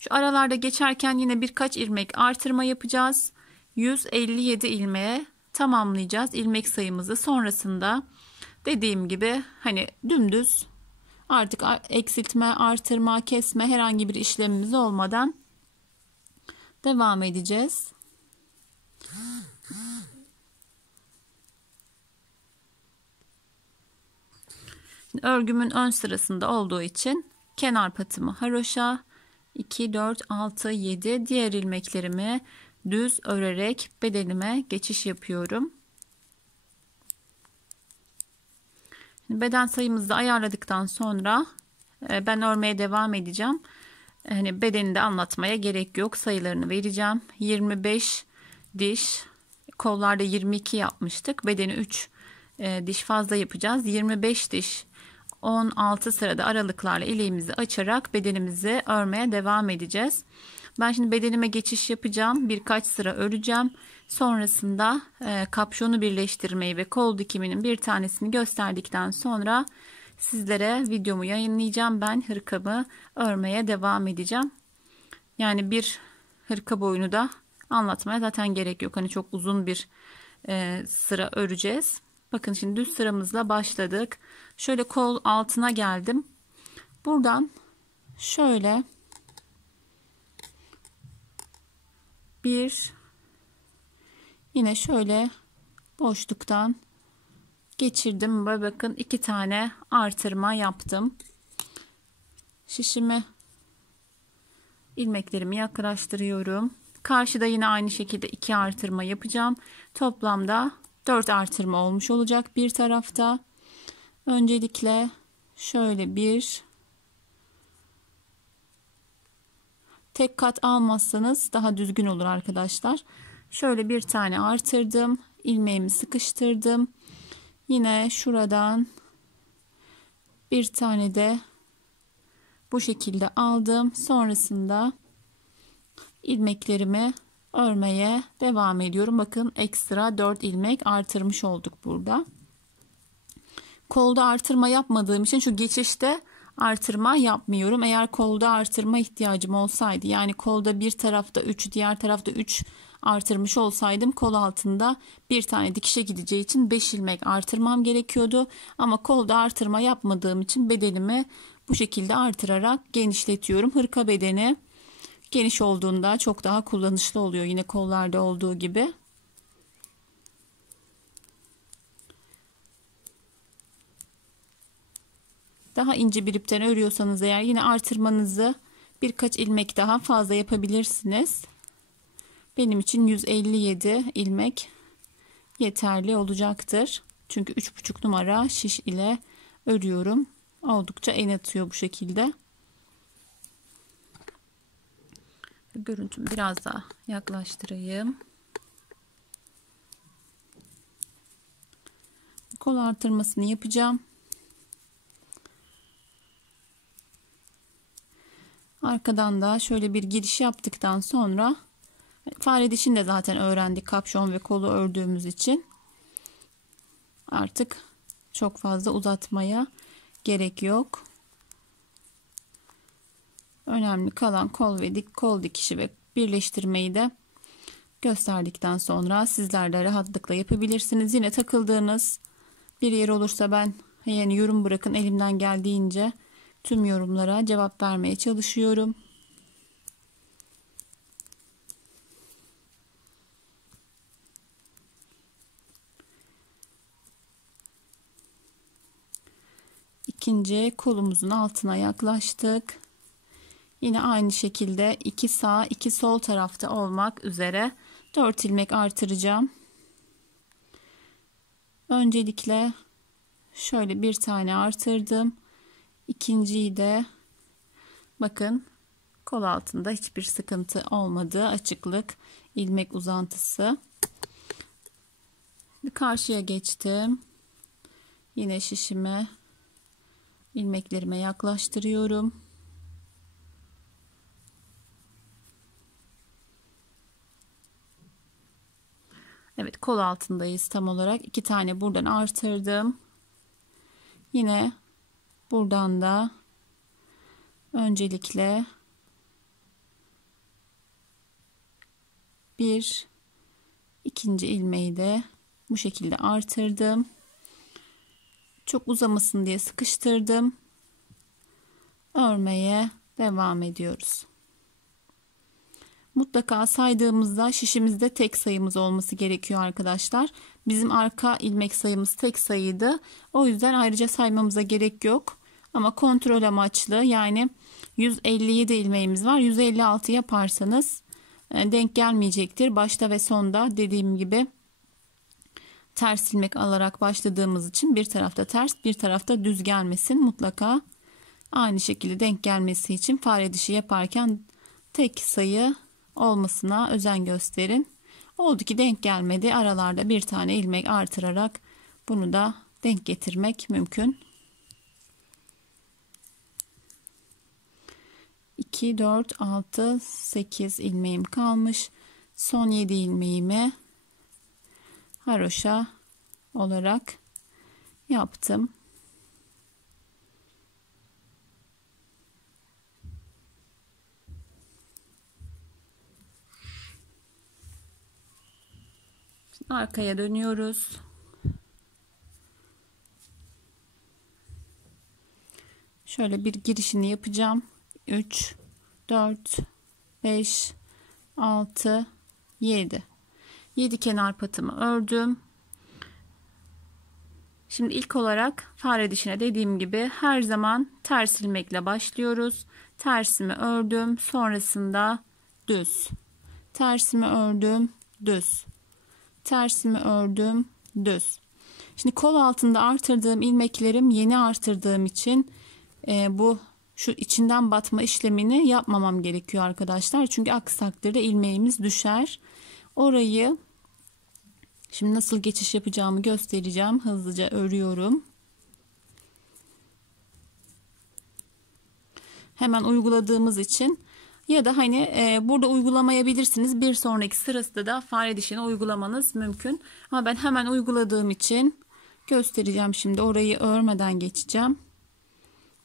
Şu aralarda geçerken yine birkaç ilmek artırma yapacağız. 157 ilmeğe tamamlayacağız ilmek sayımızı. Sonrasında dediğim gibi hani dümdüz, artık eksiltme, artırma, kesme herhangi bir işlemimiz olmadan devam edeceğiz. Şimdi örgümün ön sırasında olduğu için kenar patımı haroşa 2, 4, 6, 7 diğer ilmeklerimi düz örerek bedenime geçiş yapıyorum. Beden sayımızı da ayarladıktan sonra ben örmeye devam edeceğim. Hani bedeni de anlatmaya gerek yok. Sayılarını vereceğim. 25 diş, kollarda 22 yapmıştık. Bedeni 3 diş fazla yapacağız. 25 diş 16 sırada aralıklarla ileğimizi açarak bedenimizi örmeye devam edeceğiz. Ben şimdi bedenime geçiş yapacağım. Birkaç sıra öreceğim. Sonrasında kapşonu birleştirmeyi ve kol dikiminin bir tanesini gösterdikten sonra sizlere videomu yayınlayacağım. Ben hırkamı örmeye devam edeceğim. Yani bir hırka boyunu da anlatmaya zaten gerek yok. Hani çok uzun bir sıra öreceğiz. Bakın şimdi düz sıramızla başladık. Şöyle kol altına geldim. Buradan şöyle bir, yine şöyle boşluktan geçirdim ve bakın 2 tane artırma yaptım. Şişimi, ilmeklerimi yaklaştırıyorum. Karşıda yine aynı şekilde 2 artırma yapacağım. Toplamda 4 artırma olmuş olacak bir tarafta. Öncelikle şöyle bir, tek kat almazsanız daha düzgün olur arkadaşlar. Şöyle bir tane artırdım. İlmeğimi sıkıştırdım. Yine şuradan bir tane de bu şekilde aldım. Sonrasında ilmeklerimi örmeye devam ediyorum. Bakın ekstra 4 ilmek artırmış olduk burada. Kolda artırma yapmadığım için şu geçişte artırma yapmıyorum. Eğer kolda artırma ihtiyacım olsaydı, yani kolda bir tarafta 3 diğer tarafta 3 artırmış olsaydım, kol altında bir tane dikişe gideceği için 5 ilmek artırmam gerekiyordu. Ama kolda artırma yapmadığım için bedenimi bu şekilde artırarak genişletiyorum. Hırka bedeni geniş olduğunda çok daha kullanışlı oluyor, yine kollarda olduğu gibi. Daha ince bir ipten örüyorsanız eğer yine artırmanızı birkaç ilmek daha fazla yapabilirsiniz. Benim için 157 ilmek yeterli olacaktır. Çünkü 3,5 numara şiş ile örüyorum. Oldukça en atıyor bu şekilde. Görüntümü biraz daha yaklaştırayım. Kol artırmasını yapacağım. Arkadan da şöyle bir giriş yaptıktan sonra fare dişini de zaten öğrendik, kapşon ve kolu ördüğümüz için artık çok fazla uzatmaya gerek yok. Önemli kalan kol ve kol dikişi ve birleştirmeyi de gösterdikten sonra sizler de rahatlıkla yapabilirsiniz. Yine takıldığınız bir yer olursa ben, yani yorum bırakın, elimden geldiğince tüm yorumlara cevap vermeye çalışıyorum. ikinci kolumuzun altına yaklaştık. Yine aynı şekilde 2 sağ 2 sol tarafta olmak üzere 4 ilmek artıracağım. Öncelikle şöyle bir tane artırdım. İkinciyi de bakın kol altında hiçbir sıkıntı olmadı. Açıklık, ilmek uzantısı. Karşıya geçtim. Yine şişime ilmeklerime yaklaştırıyorum. Evet, kol altındayız tam olarak. 2 tane buradan artırdım. Yine buradan da öncelikle bir ikinci ilmeği de bu şekilde artırdım. Çok uzamasın diye sıkıştırdım. Örmeye devam ediyoruz. Mutlaka saydığımızda şişimizde tek sayımız olması gerekiyor arkadaşlar. Bizim arka ilmek sayımız tek sayıydı. O yüzden ayrıca saymamıza gerek yok. Ama kontrol amaçlı, yani 157 ilmeğimiz var. 156 yaparsanız denk gelmeyecektir. Başta ve sonda dediğim gibi ters ilmek alarak başladığımız için bir tarafta ters bir tarafta düz gelmesin. Mutlaka aynı şekilde denk gelmesi için fare dişi yaparken tek sayı olmasına özen gösterin. Oldu ki denk gelmedi, aralarda bir tane ilmek artırarak bunu da denk getirmek mümkün. 2 4 6 8 ilmeğim kalmış. Son 7 ilmeğimi haroşa olarak yaptım. Şimdi arkaya dönüyoruz. Şöyle bir girişini yapacağım. 3 4 5 6 7 kenar patımı ördüm. Şimdi ilk olarak fare dişine dediğim gibi her zaman ters ilmekle başlıyoruz. Tersimi ördüm, sonrasında düz. Tersimi ördüm, düz. Tersimi ördüm, düz. Şimdi kol altında artırdığım ilmeklerim yeni artırdığım için şu içinden batma işlemini yapmamam gerekiyor arkadaşlar. Çünkü aksi takdirde ilmeğimiz düşer. Orayı şimdi nasıl geçiş yapacağımı göstereceğim. Hızlıca örüyorum. Hemen uyguladığımız için ya da hani burada uygulamayabilirsiniz. Bir sonraki sırasında da fare dişini uygulamanız mümkün. Ama ben hemen uyguladığım için göstereceğim. Şimdi orayı örmeden geçeceğim.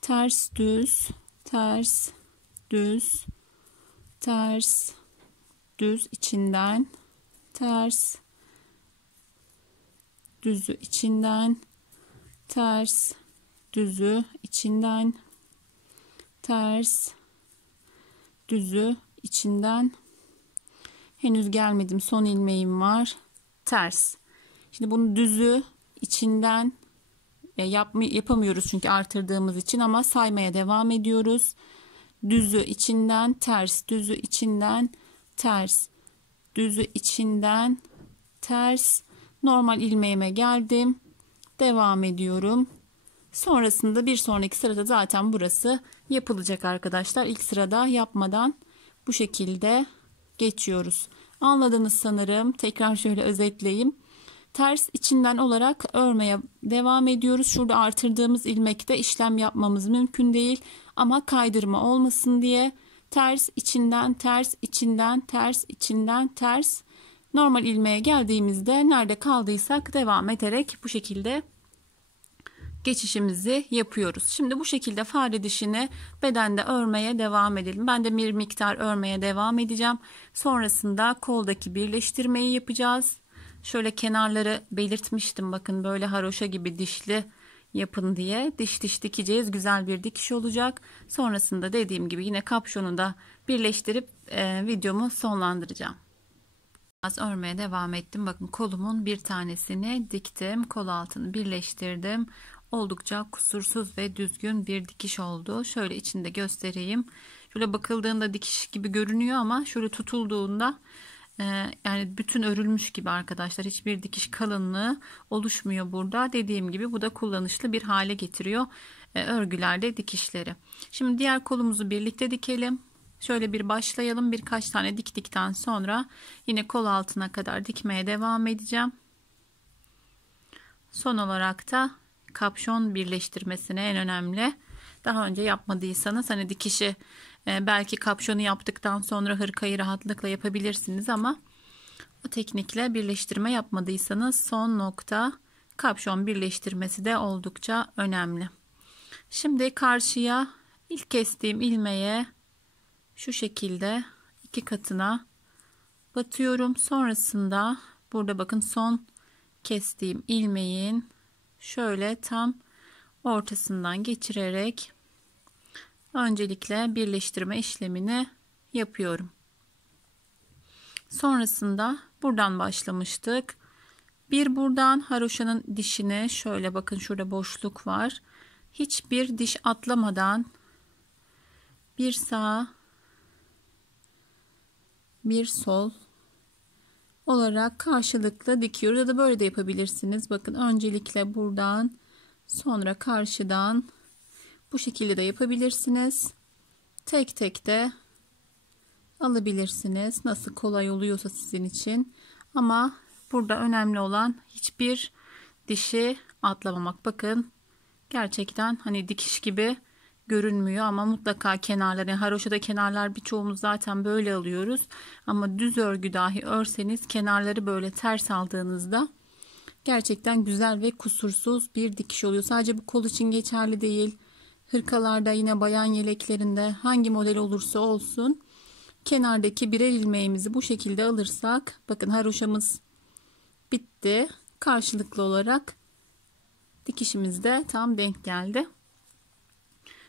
Ters düz, ters düz, ters düz içinden, ters düzü içinden, ters düzü içinden, ters düzü içinden. Henüz gelmedim, son ilmeğim var, ters. Şimdi bunu düzü içinden yapamıyoruz çünkü artırdığımız için, ama saymaya devam ediyoruz. Düzü içinden ters, düzü içinden ters, düzü içinden ters. Normal ilmeğime geldim, devam ediyorum. Sonrasında bir sonraki sırada zaten burası yapılacak arkadaşlar. İlk sırada yapmadan bu şekilde geçiyoruz. Anladınız sanırım. Tekrar şöyle özetleyeyim. Ters içinden olarak örmeye devam ediyoruz. Şurada artırdığımız ilmekte işlem yapmamız mümkün değil, ama kaydırma olmasın diye ters içinden ters içinden ters içinden ters. Normal ilmeğe geldiğimizde nerede kaldıysak devam ederek bu şekilde geçişimizi yapıyoruz. Şimdi bu şekilde fare dişini bedende örmeye devam edelim. Ben de bir miktar örmeye devam edeceğim. Sonrasında koldaki birleştirmeyi yapacağız. Şöyle kenarları belirtmiştim, bakın böyle haroşa gibi dişli yapın diye. Diş diş dikeceğiz, güzel bir dikiş olacak. Sonrasında dediğim gibi yine kapşonu da birleştirip videomu sonlandıracağım. Az örmeye devam ettim. Bakın kolumun bir tanesini diktim, kol altını birleştirdim. oldukça kusursuz ve düzgün bir dikiş oldu. Şöyle içinde göstereyim. Şöyle bakıldığında dikiş gibi görünüyor ama şöyle tutulduğunda yani bütün örülmüş gibi arkadaşlar. Hiçbir dikiş kalınlığı oluşmuyor burada. Dediğim gibi bu da kullanışlı bir hale getiriyor örgülerde dikişleri. Şimdi diğer kolumuzu birlikte dikelim. Şöyle bir başlayalım. Birkaç tane diktikten sonra yine kol altına kadar dikmeye devam edeceğim. Son olarak da kapşon birleştirmesine en önemli. Daha önce yapmadıysanız hani dikişi belki kapşonu yaptıktan sonra hırkayı rahatlıkla yapabilirsiniz ama o teknikle birleştirme yapmadıysanız son nokta kapşon birleştirmesi de oldukça önemli. Şimdi karşıya ilk kestiğim ilmeğe şu şekilde 2 katına batıyorum. Sonrasında burada bakın son kestiğim ilmeğin şöyle tam ortasından geçirerek öncelikle birleştirme işlemini yapıyorum. Sonrasında buradan başlamıştık. Bir buradan haroşanın dişine şöyle bakın şurada boşluk var. Hiçbir diş atlamadan bir sağ bir sol olarak karşılıklı dikiyoruz ya da böyle de yapabilirsiniz. Bakın öncelikle buradan sonra karşıdan bu şekilde de yapabilirsiniz. Tek tek de alabilirsiniz. Nasıl kolay oluyorsa sizin için. Ama burada önemli olan hiçbir dişi atlamamak. Bakın gerçekten hani dikiş gibi görünmüyor ama mutlaka kenarlar, yani haroşada kenarlar birçoğumuz zaten böyle alıyoruz. Ama düz örgü dahi örseniz kenarları böyle ters aldığınızda gerçekten güzel ve kusursuz bir dikiş oluyor. Sadece bu kol için geçerli değil. Hırkalarda yine bayan yeleklerinde hangi model olursa olsun kenardaki birer ilmeğimizi bu şekilde alırsak bakın haroşamız bitti. Karşılıklı olarak dikişimiz de tam denk geldi.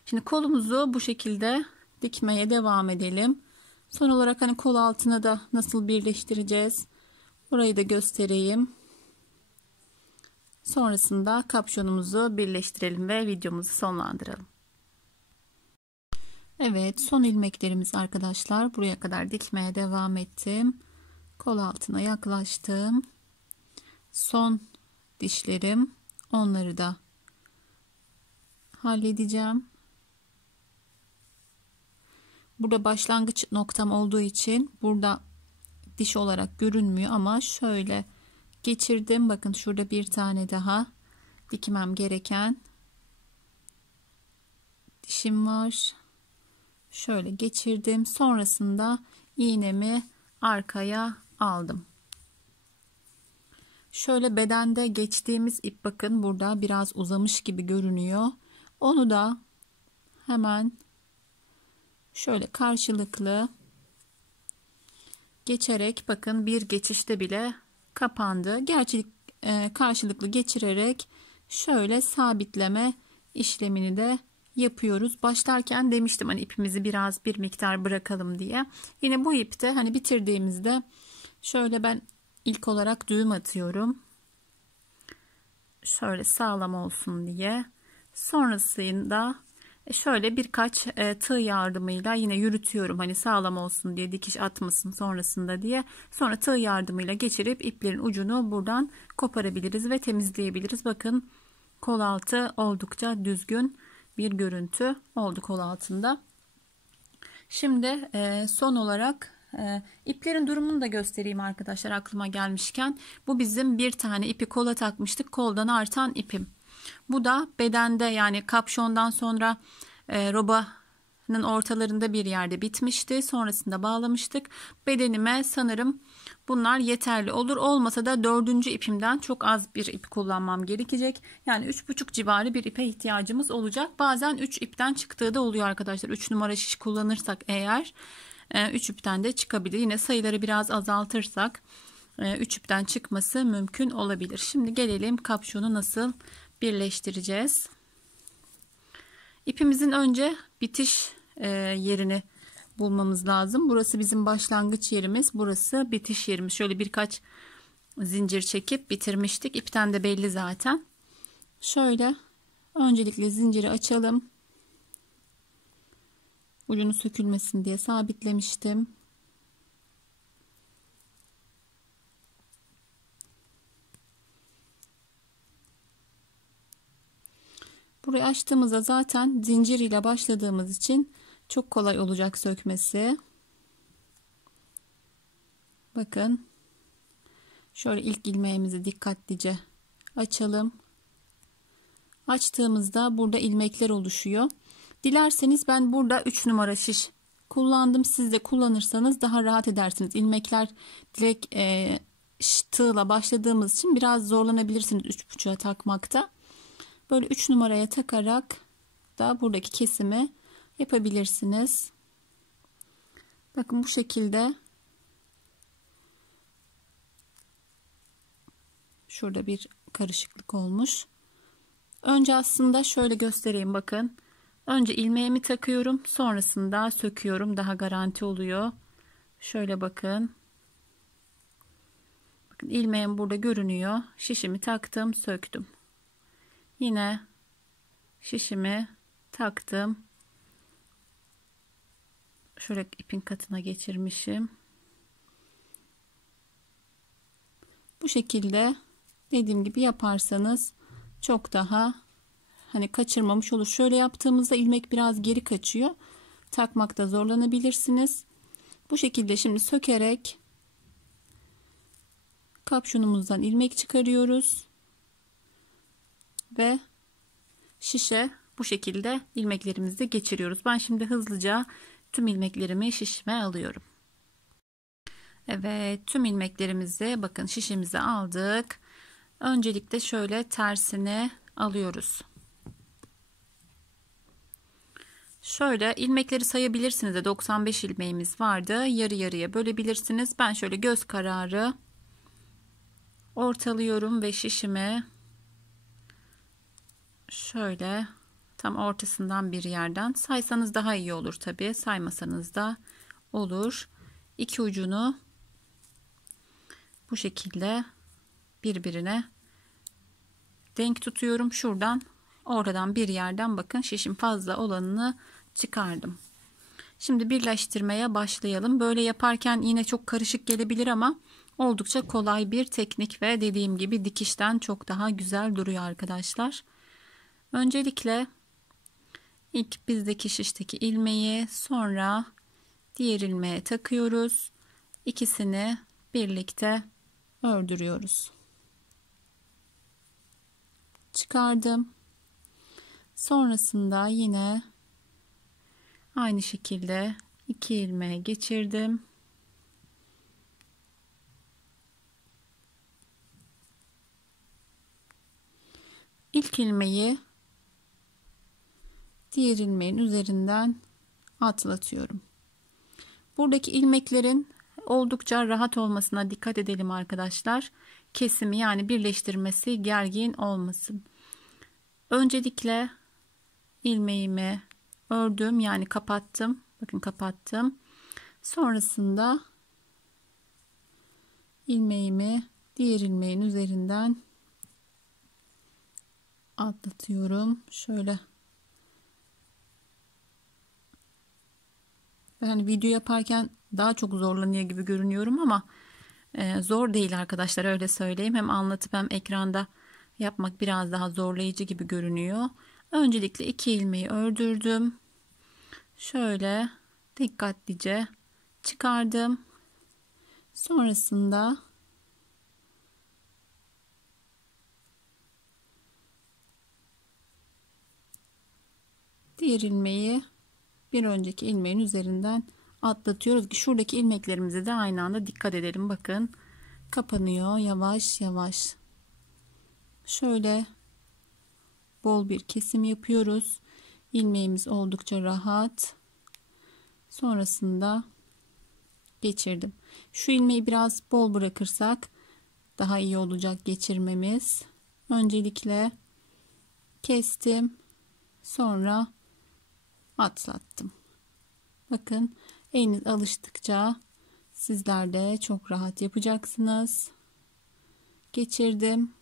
Şimdi kolumuzu bu şekilde dikmeye devam edelim. Son olarak hani kol altına da nasıl birleştireceğiz orayı da göstereyim. Sonrasında kapşonumuzu birleştirelim ve videomuzu sonlandıralım. Evet, son ilmeklerimiz arkadaşlar. Buraya kadar dikmeye devam ettim. Kol altına yaklaştım. Son dişlerim, onları da halledeceğim. Burada başlangıç noktam olduğu için burada diş olarak görünmüyor ama şöyle geçirdim. Bakın şurada bir tane daha dikmem gereken dişim var. Şöyle geçirdim. Sonrasında iğnemi arkaya aldım. Şöyle bedende geçtiğimiz ip bakın burada biraz uzamış gibi görünüyor. Onu da hemen şöyle karşılıklı geçerek bakın bir geçişte bile kapandı. Gerçi karşılıklı geçirerek şöyle sabitleme işlemini de yapıyoruz. Başlarken demiştim hani ipimizi biraz bir miktar bırakalım diye. Yine bu ipte hani bitirdiğimizde şöyle ben ilk olarak düğüm atıyorum. Şöyle sağlam olsun diye. Sonrasında şöyle birkaç tığ yardımıyla yine yürütüyorum. Hani sağlam olsun diye, dikiş atmasın sonrasında diye. Sonra tığ yardımıyla geçirip iplerin ucunu buradan koparabiliriz ve temizleyebiliriz. Bakın kol altı oldukça düzgün bir görüntü oldu kol altında. Şimdi son olarak iplerin durumunu da göstereyim arkadaşlar aklıma gelmişken. Bu bizim bir tane ipi kola takmıştık. Koldan artan ipim. Bu da bedende yani kapşondan sonra robanın ortalarında bir yerde bitmişti. Sonrasında bağlamıştık. Bedenime sanırım bunlar yeterli olur. Olmasa da 4. ipimden çok az bir ip kullanmam gerekecek. Yani 3,5 civarı bir ipe ihtiyacımız olacak. Bazen 3 ipten çıktığı da oluyor arkadaşlar. 3 numara şiş kullanırsak eğer 3 ipten de çıkabilir. Yine sayıları biraz azaltırsak 3 ipten çıkması mümkün olabilir. Şimdi gelelim kapşonu nasıl birleştireceğiz. İpimizin önce bitiş yerini bulmamız lazım. Burası bizim başlangıç yerimiz. Burası bitiş yerimiz. Şöyle birkaç zincir çekip bitirmiştik. İpten de belli zaten. Şöyle Öncelikle zinciri açalım. Ucunu sökülmesin diye sabitlemiştim. Burayı açtığımızda zaten zincir ile başladığımız için çok kolay olacak sökmesi. Bakın. Şöyle ilk ilmeğimizi dikkatlice açalım. Açtığımızda burada ilmekler oluşuyor. Dilerseniz ben burada 3 numara şiş kullandım. Siz de kullanırsanız daha rahat edersiniz. İlmekler direkt tığla başladığımız için biraz zorlanabilirsiniz 3,5'a takmakta. Böyle 3 numaraya takarak da buradaki kesimi yapabilirsiniz. Bakın bu şekilde. Şurada bir karışıklık olmuş. Önce aslında şöyle göstereyim, bakın. Önce ilmeğimi takıyorum, sonrasında söküyorum, daha garanti oluyor. Şöyle bakın. Bakın ilmeğim burada görünüyor. Şişimi taktım, söktüm. Yine şişimi taktım. Şöyle ipin katına geçirmişim. Bu şekilde dediğim gibi yaparsanız çok daha hani kaçırmamış olur. Şöyle yaptığımızda ilmek biraz geri kaçıyor. Takmakta zorlanabilirsiniz. Bu şekilde şimdi sökerek kapşonumuzdan ilmek çıkarıyoruz. Ve şişe bu şekilde ilmeklerimizi geçiriyoruz. Ben şimdi hızlıca tüm ilmeklerimi şişime alıyorum. Evet, tüm ilmeklerimizi bakın şişimize aldık. Öncelikle şöyle tersini alıyoruz. Şöyle ilmekleri sayabilirsiniz de 95 ilmeğimiz vardı. Yarı yarıya bölebilirsiniz. Ben şöyle göz kararı ortalıyorum ve şişimi şöyle tam ortasından bir yerden saysanız daha iyi olur tabi. Saymasanız da olur. İki ucunu bu şekilde birbirine denk tutuyorum. Şuradan oradan bir yerden bakın şişim fazla olanını çıkardım. Şimdi birleştirmeye başlayalım. Böyle yaparken yine çok karışık gelebilir ama oldukça kolay bir teknik ve dediğim gibi dikişten çok daha güzel duruyor arkadaşlar. Öncelikle ilk bizdeki şişteki ilmeği, sonra diğer ilmeğe takıyoruz. İkisini birlikte ördürüyoruz. Çıkardım. Sonrasında yine aynı şekilde 2 ilmeğe geçirdim. İlk ilmeği diğer ilmeğin üzerinden atlatıyorum. Buradaki ilmeklerin oldukça rahat olmasına dikkat edelim arkadaşlar. Kesimi yani birleştirmesi gergin olmasın. Öncelikle ilmeğimi ördüm, yani kapattım. Bakın kapattım. Sonrasında ilmeğimi diğer ilmeğin üzerinden atlatıyorum. Şöyle. Yani video yaparken daha çok zorlanıyor gibi görünüyorum ama zor değil arkadaşlar, öyle söyleyeyim. Hem anlatıp hem ekranda yapmak biraz daha zorlayıcı gibi görünüyor. Öncelikle 2 ilmeği ördürdüm. Şöyle dikkatlice çıkardım. Sonrasında diğer ilmeği bir önceki ilmeğin üzerinden atlatıyoruz ki şuradaki ilmeklerimize de aynı anda dikkat edelim. Bakın kapanıyor yavaş yavaş. Şöyle bol bir kesim yapıyoruz. İlmeğimiz oldukça rahat. Sonrasında geçirdim. Şu ilmeği biraz bol bırakırsak daha iyi olacak geçirmemiz. Öncelikle kestim. Sonra atlattım. Bakın eliniz alıştıkça sizler de çok rahat yapacaksınız. Geçirdim.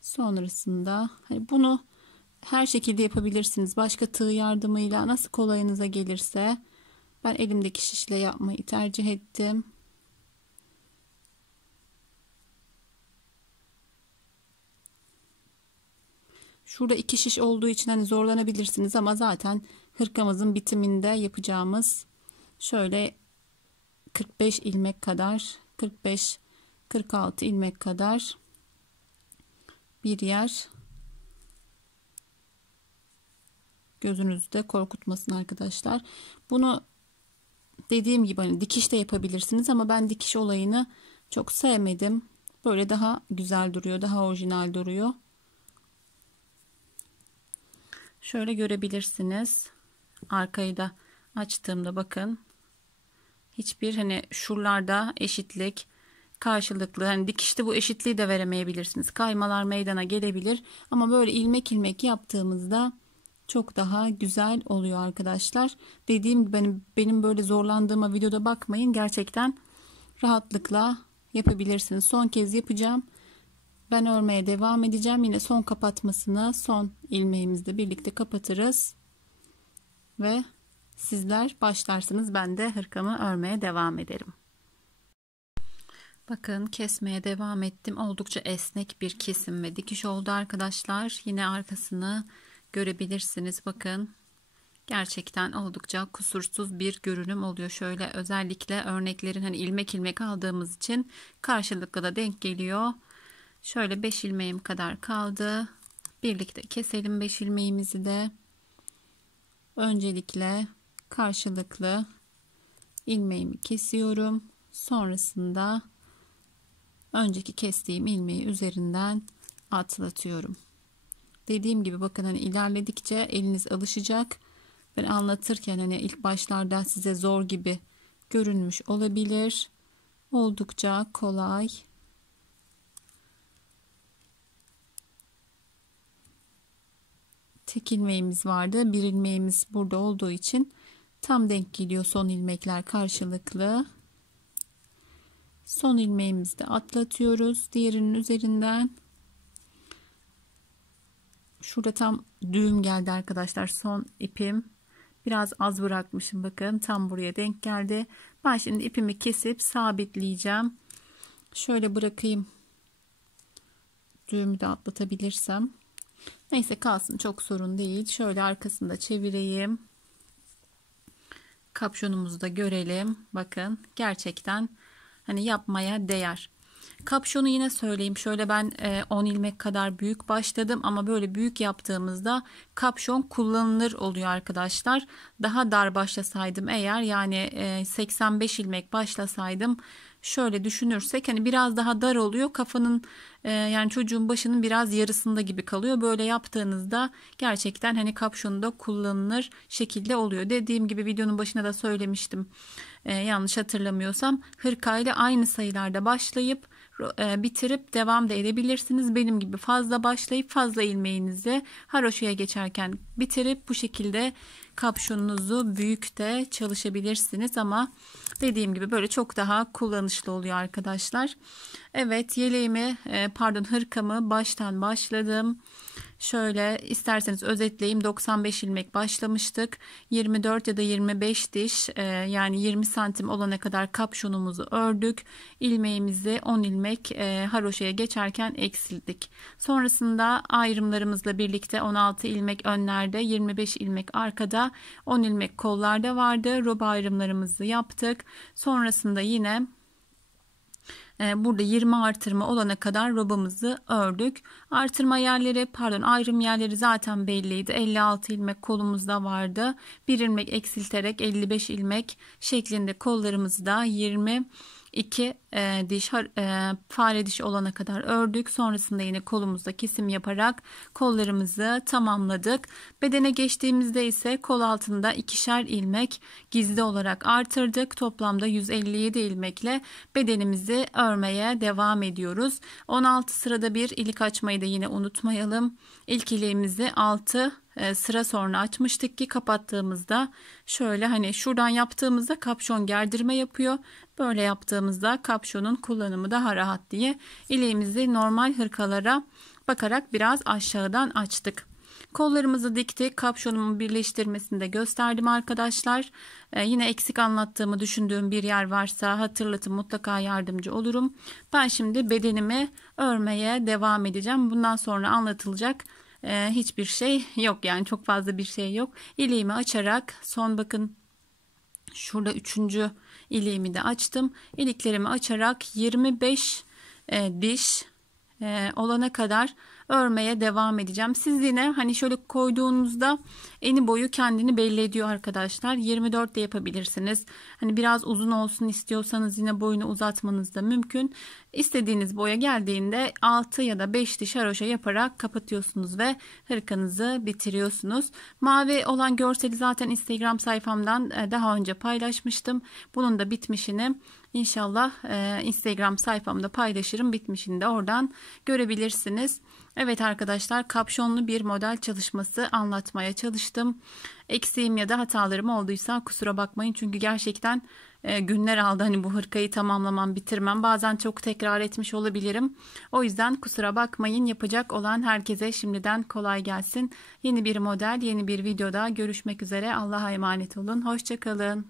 Sonrasında hani bunu her şekilde yapabilirsiniz. Başka tığ yardımıyla nasıl kolayınıza gelirse. Ben elimdeki şişle yapmayı tercih ettim. Şurada 2 şiş olduğu için hani zorlanabilirsiniz ama zaten hırkamızın bitiminde yapacağımız şöyle 45 ilmek kadar, 45-46 ilmek kadar bir yer. Gözünüzde korkutmasın arkadaşlar. Bunu dediğim gibi hani dikiş de yapabilirsiniz ama ben dikiş olayını çok sevmedim. Böyle daha güzel duruyor, daha orijinal duruyor. Şöyle görebilirsiniz. Arkayı da açtığımda bakın. Hiçbir hani şuralarda eşitlik, karşılıklı hani dikişte bu eşitliği de veremeyebilirsiniz. Kaymalar meydana gelebilir ama böyle ilmek ilmek yaptığımızda çok daha güzel oluyor arkadaşlar. Dediğim gibi benim böyle zorlandığıma videoda bakmayın. Gerçekten rahatlıkla yapabilirsiniz. Son kez yapacağım. Ben örmeye devam edeceğim. Yine son kapatmasını son ilmeğimizle birlikte kapatırız. Ve sizler başlarsınız. Ben de hırkamı örmeye devam ederim. Bakın kesmeye devam ettim. Oldukça esnek bir kesim ve dikiş oldu arkadaşlar. Yine arkasını görebilirsiniz. Bakın gerçekten oldukça kusursuz bir görünüm oluyor. Şöyle özellikle örneklerin hani ilmek ilmek aldığımız için karşılıklı da denk geliyor. Şöyle 5 ilmeğim kadar kaldı. Birlikte keselim 5 ilmeğimizi de. Öncelikle karşılıklı ilmeğimi kesiyorum. Sonrasında önceki kestiğim ilmeği üzerinden atlatıyorum. Dediğim gibi bakın hani ilerledikçe eliniz alışacak. Ben anlatırken hani ilk başlarda size zor gibi görünmüş olabilir. Oldukça kolay. Tek ilmeğimiz vardı. Bir ilmeğimiz burada olduğu için tam denk geliyor son ilmekler karşılıklı. Son ilmeğimizi de atlatıyoruz. Diğerinin üzerinden. Şurada tam düğüm geldi arkadaşlar. Son ipim. Biraz az bırakmışım. Bakın tam buraya denk geldi. Ben şimdi ipimi kesip sabitleyeceğim. Şöyle bırakayım. Düğümü de atlatabilirsem. Neyse kalsın, çok sorun değil. Şöyle arkasını da çevireyim. Kapşonumuzu da görelim. Bakın gerçekten hani yapmaya değer. Kapşonu yine söyleyeyim. Şöyle ben 10 ilmek kadar büyük başladım ama böyle büyük yaptığımızda kapşon kullanılır oluyor arkadaşlar. Daha dar başlasaydım eğer, yani 85 ilmek başlasaydım, şöyle düşünürsek hani biraz daha dar oluyor. Kafanın yani çocuğun başının biraz yarısında gibi kalıyor. Böyle yaptığınızda gerçekten hani kapşonu da kullanılır şekilde oluyor. Dediğim gibi videonun başına da söylemiştim. Yanlış hatırlamıyorsam hırkayla aynı sayılarda başlayıp bitirip devam da edebilirsiniz. Benim gibi fazla başlayıp fazla ilmeğinizi haroşaya geçerken bitirip bu şekilde kapşonunuzu büyük de çalışabilirsiniz ama dediğim gibi böyle çok daha kullanışlı oluyor arkadaşlar. Evet, yeleğimi hırkamı baştan başladım. Şöyle isterseniz özetleyeyim. 95 ilmek başlamıştık. 24 ya da 25 diş yani 20 santim olana kadar kapşonumuzu ördük. İlmeğimizi 10 ilmek haroşaya geçerken eksilttik. Sonrasında ayrımlarımızla birlikte 16 ilmek önlerde, 25 ilmek arkada, 10 ilmek kollarda vardı. Roba ayrımlarımızı yaptık. Sonrasında yine burada 20 artırma olana kadar robamızı ördük. Ayrım yerleri zaten belliydi. 56 ilmek kolumuzda vardı. 1 ilmek eksilterek 55 ilmek şeklinde kollarımızı da 22 diş fare dişi olana kadar ördük. Sonrasında yine kolumuzda kesim yaparak kollarımızı tamamladık. Bedene geçtiğimizde ise kol altında 2'şer ilmek gizli olarak artırdık. Toplamda 157 ilmekle bedenimizi örmeye devam ediyoruz. 16 sırada bir ilik açmayı da yine unutmayalım. İlk iliğimizi 6 sıra sonra açmıştık ki kapattığımızda şöyle hani şuradan yaptığımızda kapşon gerdirme yapıyor. Böyle yaptığımızda kapşonun kullanımı daha rahat diye iliğimizi normal hırkalara bakarak biraz aşağıdan açtık. Kollarımızı diktik. Kapşonumun birleştirmesini de gösterdim arkadaşlar. Yine eksik anlattığımı düşündüğüm bir yer varsa hatırlatın, mutlaka yardımcı olurum. Ben şimdi bedenimi örmeye devam edeceğim. Bundan sonra anlatılacak hiçbir şey yok, yani çok fazla bir şey yok. İliğimi açarak son bakın şurada 3. iliğimi de açtım. İliklerimi açarak 25 diş olana kadar örmeye devam edeceğim. Siz yine hani şöyle koyduğunuzda eni boyu kendini belli ediyor arkadaşlar. 24 de yapabilirsiniz. Hani biraz uzun olsun istiyorsanız yine boyunu uzatmanız da mümkün. İstediğiniz boya geldiğinde 6 ya da 5 diş haroşa yaparak kapatıyorsunuz ve hırkanızı bitiriyorsunuz. Mavi olan görseli zaten Instagram sayfamdan daha önce paylaşmıştım. Bunun da bitmişini İnşallah Instagram sayfamda paylaşırım. Bitmişini de oradan görebilirsiniz. Evet arkadaşlar, kapşonlu bir model çalışması anlatmaya çalıştım. Eksiğim ya da hatalarım olduysa kusura bakmayın. Çünkü gerçekten günler aldı hani bu hırkayı tamamlamam, bitirmem. Bazen çok tekrar etmiş olabilirim. O yüzden kusura bakmayın. Yapacak olan herkese şimdiden kolay gelsin. Yeni bir model, yeni bir videoda görüşmek üzere. Allah'a emanet olun. Hoşça kalın.